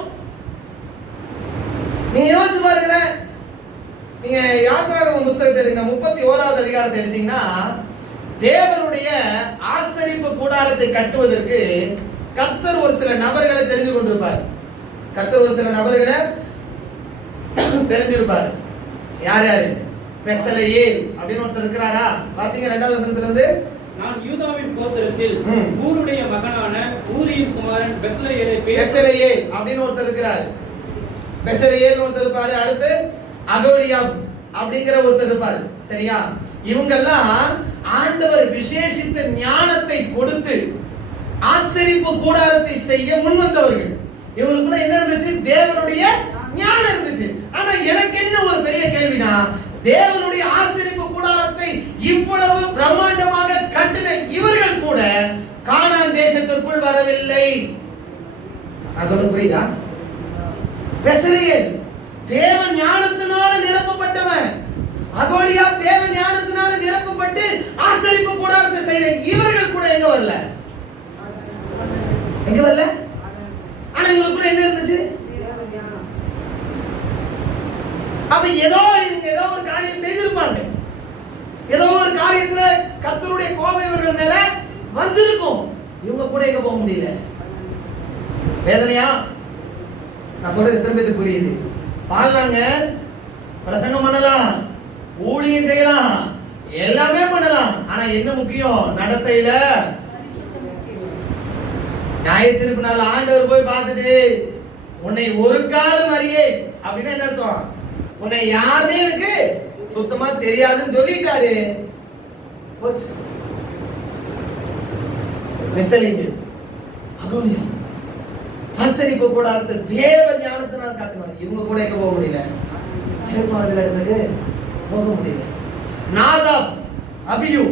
நீங்க யோசிச்சு பாருங்களேன். நீங்க யாத்திராகமம் புத்தகத்தை எடுங்க, 31வது அதிகாரத்தை எடுத்தீங்கன்னா, தேவனுடைய ஆசரிப்பு கூடாரத்தை கட்டுவதற்கு கர்த்தர் ஒரு சில நபர்களை தெரிந்து கொண்டிருப்பார். கர்த்தர் ஒரு சில நபர்களை தெரிஞ்சிருப்பார். யார் யாரு? பெசலெயேல் அப்படின்னு ஒருத்தர் இருக்கிறாரா? வாசிங்க 2வது வசனத்துல இருந்து. நான் யூதாவின் கோத்திரத்தில் ஊருடைய மகனான ஊரியின் குமாரன் பெசலெயேல் அப்படின்னு ஒருத்தர் இருக்கிறார். பெசலெயேல் ஒருத்தர் இருப்பாரு. அடுத்து அகோலியாப் அப்படிங்கிற ஒருத்தர் இருப்பாரு. சரியா? இவங்கெல்லாம் ஆண்டவர் விசேஷித்த ஞானத்தை கொடுத்து ஆசரிப்பு கூடாரத்தை செய்ய முன்வந்தவர்கள். இவங்களுக்குள்ள என்ன இருந்துச்சு? தேவனுடைய ஞானம் இருந்துச்சு. ஆனா எனக்கு என்ன ஒரு பெரிய கேள்வினா, தேவனுடைய ஆசரிப்பு கூடாரத்தை இவ்வளவு பிரம்மாண்டமாக கட்டின இவர்கள் கூட கானான் தேசத்திற்குள் வரவில்லை. நான் சொல்றது புரியுதா? பெசலெயேல் தேவ ஞானத்தினால நிரப்பப்பட்டவன், அகோலியா தேவ ஞானத்தினால நிரப்பப்பட்டு ஆசரிப்பு கூடாரத்தை செய்த இவர்கள் கூட எங்க வரல? எங்க வரல? ஆனா இவங்களுக்குள்ள என்ன இருந்துச்சு? அப்ப ஏதோ ஒரு காரியம் செய்திருப்பாங்க. ஏதோ ஒரு காரியத்துல கர்த்தருடைய கோபம் இவர்கள் மேல வந்திருக்கும். இவங்க கூட எங்க போக முடியல? வேதனையா? நான் சொல்றது எத்தனை பேருக்கு புரியுது? பாடலாங்க, பிரசங்கம் பண்ணலாம், ஊழியம் செய்யலாம், எல்லாமே பண்ணலாம். ஆனா என்ன முக்கியம்? நடத்தையில. நியாய தீர்ப்பு நாள் ஆண்டவர் போய் பார்த்துட்டு உன்னை ஒரு காலம் அறியே அப்படின்னு என்ன அர்த்தம்? உன்னை யாருமே எனக்கு சுத்தமா தெரியாதுன்னு சொல்லிட்டாரு. பெசலெயேல், அகோலியா ஆசரிப்பு கூடாரத்தை தேவ ஞானத்தினால் காட்டுவாங்க. இவங்க கூட எங்க போக முடியல? இடத்துக்கு போக முடியல. நாதாப், அபியூ,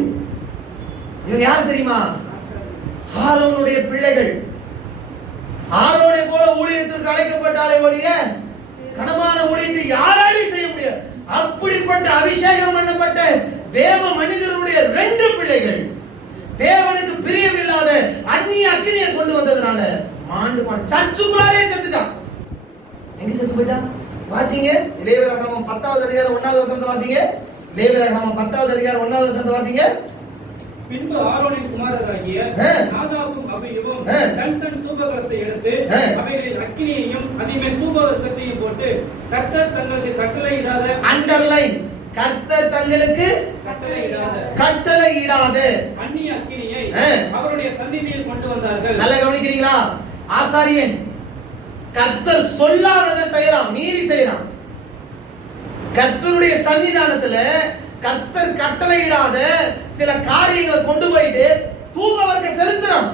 இவங்க யார் தெரியுமா? ஆரோனுடைய பிள்ளைகள். ஆரோனை போல ஊழியத்திற்கு அழைக்கப்பட்டாலே ஒழிய கனமான ஊழியத்தை யாராலையும் செய்ய முடியாது. அப்படிப்பட்ட அபிஷேகம் பண்ணப்பட்ட தேவ மனிதர்களுடைய 2 பிள்ளைகள் தேவனுக்கு பிரியமில்லாத அந்நிய அக்கினியை கொண்டு வந்ததுனால மாண்டு போன சர்ச்சுக்குள்ளாரே செத்துட்டான். எங்க செத்து போயிட்டான்? வாசிங்க லேவியராகமம் 10வது அதிகாரம் 1வது வசனத்தை வாசிங்க. லேவியராகமம் 10வது அதிகாரம் 1வது வசனத்தை வாசிங்க. பின்பு ஆரோனின் குமாரராகிய நாதாபும் அபியூவும் தன் தூபகலசத்தை எடுத்து அவைகளில் அக்கினியையும் அதின்மேல் தூபவர்க்கத்தையும் போட்டு கர்த்தர் தங்களுக்கு கட்டளையிடாத, அண்டர்லைன், கர்த்தர் தங்களுக்கு கட்டளையிடாத அந்நிய அக்கினியை அவருடைய சந்நிதியில் கொண்டு வந்தார்கள். நல்லா கவனிக்கிறீங்களா? ஆசாரியன் கர்த்தர் சொல்லாததை செய்யறான், மீறி செய்யறான். கர்த்தருடைய சன்னிதானத்துல கர்த்தர் கட்டளையிடாத சில காரியங்களை கொண்டு போயிட்டு தூபவர்க்க செலுத்துறான்.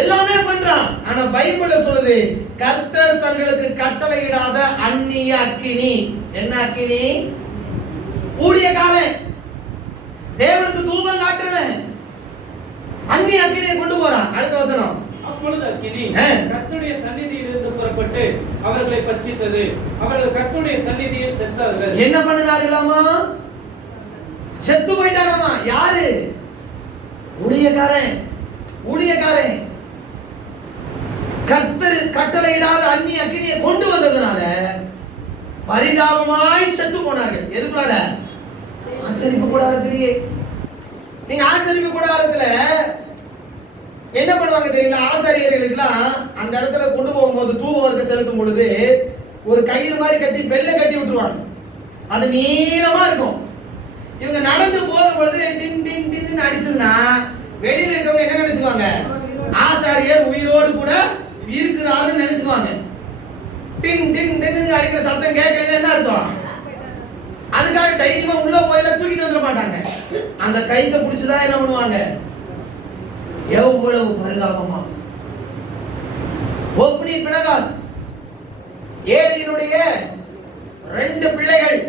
எல்லாமே பண்றான். ஆனா பைபிள்ல சொல்லுது கர்த்தர் தங்களுக்கு கட்டளையிடாத அந்நிய அக்கினி. என்ன அக்கினி? ஊழியக்காரன், தேவனுக்கு தூபம் காட்டுறவன் அந்நிய அக்கினியை கொண்டு போறான். அடுத்த வசனம். அப்பொழுது அக்கினி கர்த்தருடைய சந்நிதியிலிருந்து புறப்பட்டு அவர்களை பட்சித்தது. அவர்கள் கர்த்தருடைய சந்நிதியில் செத்தார்கள். என்ன பண்ணுனார்களாமா? செத்து போயிட்டாராமா. யாரு? ஊழியக்காரன். ஊழியக்காரன் கர்த்தர் கட்டளையிடாத அந்நிய அக்கினியை கொண்டு வந்ததுனால பரிதாபமாய் செத்து போனார்கள். எதுக்குள்ளார? ஆசரிப்பு கூடாரத்திலேயே. நீங்க ஆசரிப்பு கூடாரத்துல என்ன பண்ணுவாங்க தெரியுங்களா? ஆசாரியர்களுக்கெல்லாம் அந்த இடத்துல கொண்டு போகும்போது தூப வர்க்க செலுத்தும் பொழுது ஒரு கயிறு மாதிரி கட்டி பெல்ல கட்டி விட்டுருவாங்க. அது நீளமா இருக்கும். இவங்க நடந்து போகும் பொழுது டின் டின் டின் அடிச்சதுன்னா வெளியில இருக்கவங்க என்ன நினைச்சுக்குவாங்க? ஆசாரியர் உயிரோடு கூட இருக்கிறாருன்னு நினைச்சுக்குவாங்க. டின் டின் டின் அடிக்கிற சத்தம் கேட்கல என்ன அர்த்தம்? அதுக்காக தைரியமா உள்ள போயில தூக்கிட்டு வந்துட மாட்டாங்க. அந்த கைத்தை பிடிச்சுதான் என்ன பண்ணுவாங்க? எவ்வளவு பரிதாபமா! ஒப்னி பினகாஸ் ஏலியினுடைய 2 பிள்ளைகள்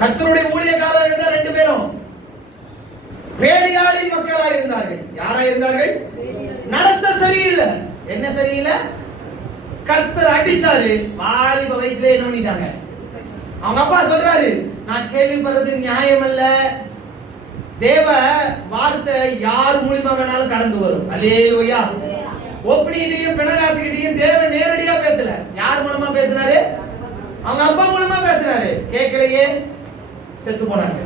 கர்த்தருடைய ஊழியக்காரர்கள் இருந்த 2 பேரும் பேலியாளின் மக்களா இருந்தார்கள். யாரா இருந்தார்கள்? நடத்த சரியில்லை. என்ன சரியில்லை? கர்த்தர் அடிச்சாரு. வாலிப வயசுல என்ன பண்ணிட்டாங்க? அவங்க அப்பா சொல்றாரு, நான் கேள்விப்படுறது நியாயம் அல்ல. தேவ வார்த்தை யார் மூலமா வேணாலும் கடந்து வரும். அல்லேலூயா. ஒப்னியிட்டையும் பினகாசுகிட்டையும் தேவன் நேரடியா பேசல. யார் மூலமா பேசினாரு? அவங்க அப்பா மூலமா பேசினாரு. கேட்கலையே, செத்து போனாங்க.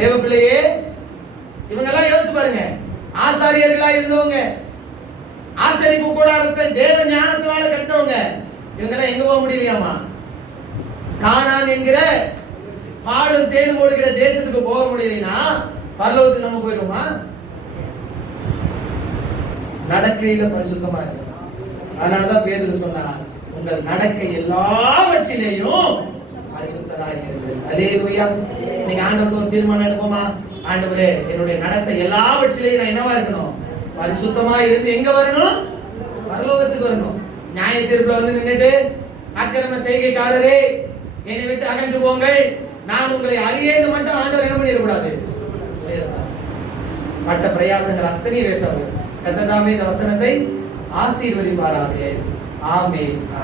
தேவ பிள்ளையே, இவங்க எல்லாம் யோசிச்சு பாருங்க. ஆசாரியர்களா இருந்தவங்க, ஆசரிப்பு கூடாரத்தை தேவ ஞானத்தினால கட்டவங்க, இவங்க எல்லாம் எங்க போக முடியலையாமா? கானான் என்கிற பாலும் தேடு ஓடுகிற தேசத்துக்கு போக முடியலைன்னா பரலோகத்துக்கு நம்ம போயிடுவோமா? நடக்கையில பரிசுத்தமா இருக்கணும். அதனாலதான் பேதுரு சொன்னார், உங்கள் நடக்கை எல்லாவற்றிலேயும் பரிசுத்தராய் இருங்கள். அல்லேலூயா. நீங்க ஆண்டவருக்கு ஒரு தீர்மானம் எடுப்போமா? ஆண்டவரே, என்னுடைய நடத்தை எல்லாவற்றிலேயும் நான் என்னவா இருக்கணும்? பரிசுத்தமா இருந்து எங்க வரணும்? பரலோகத்துக்கு வரணும். நியாய தீர்ப்புல வந்து நின்னுட்டு அக்கிரம செய்கைக்காரரே என்னை விட்டு அகன்று போங்கள், நான் உங்களை அறியேன்னு மட்டும் ஆண்டவர் என்ன பண்ணிடக்கூடாது. பட்ட பிரயாசங்கள் அத்தனை வேஸ்டாகும். கர்த்தர் தாமே இந்த வசனத்தை ஆசீர்வதிப்பாராக. ஆமென்.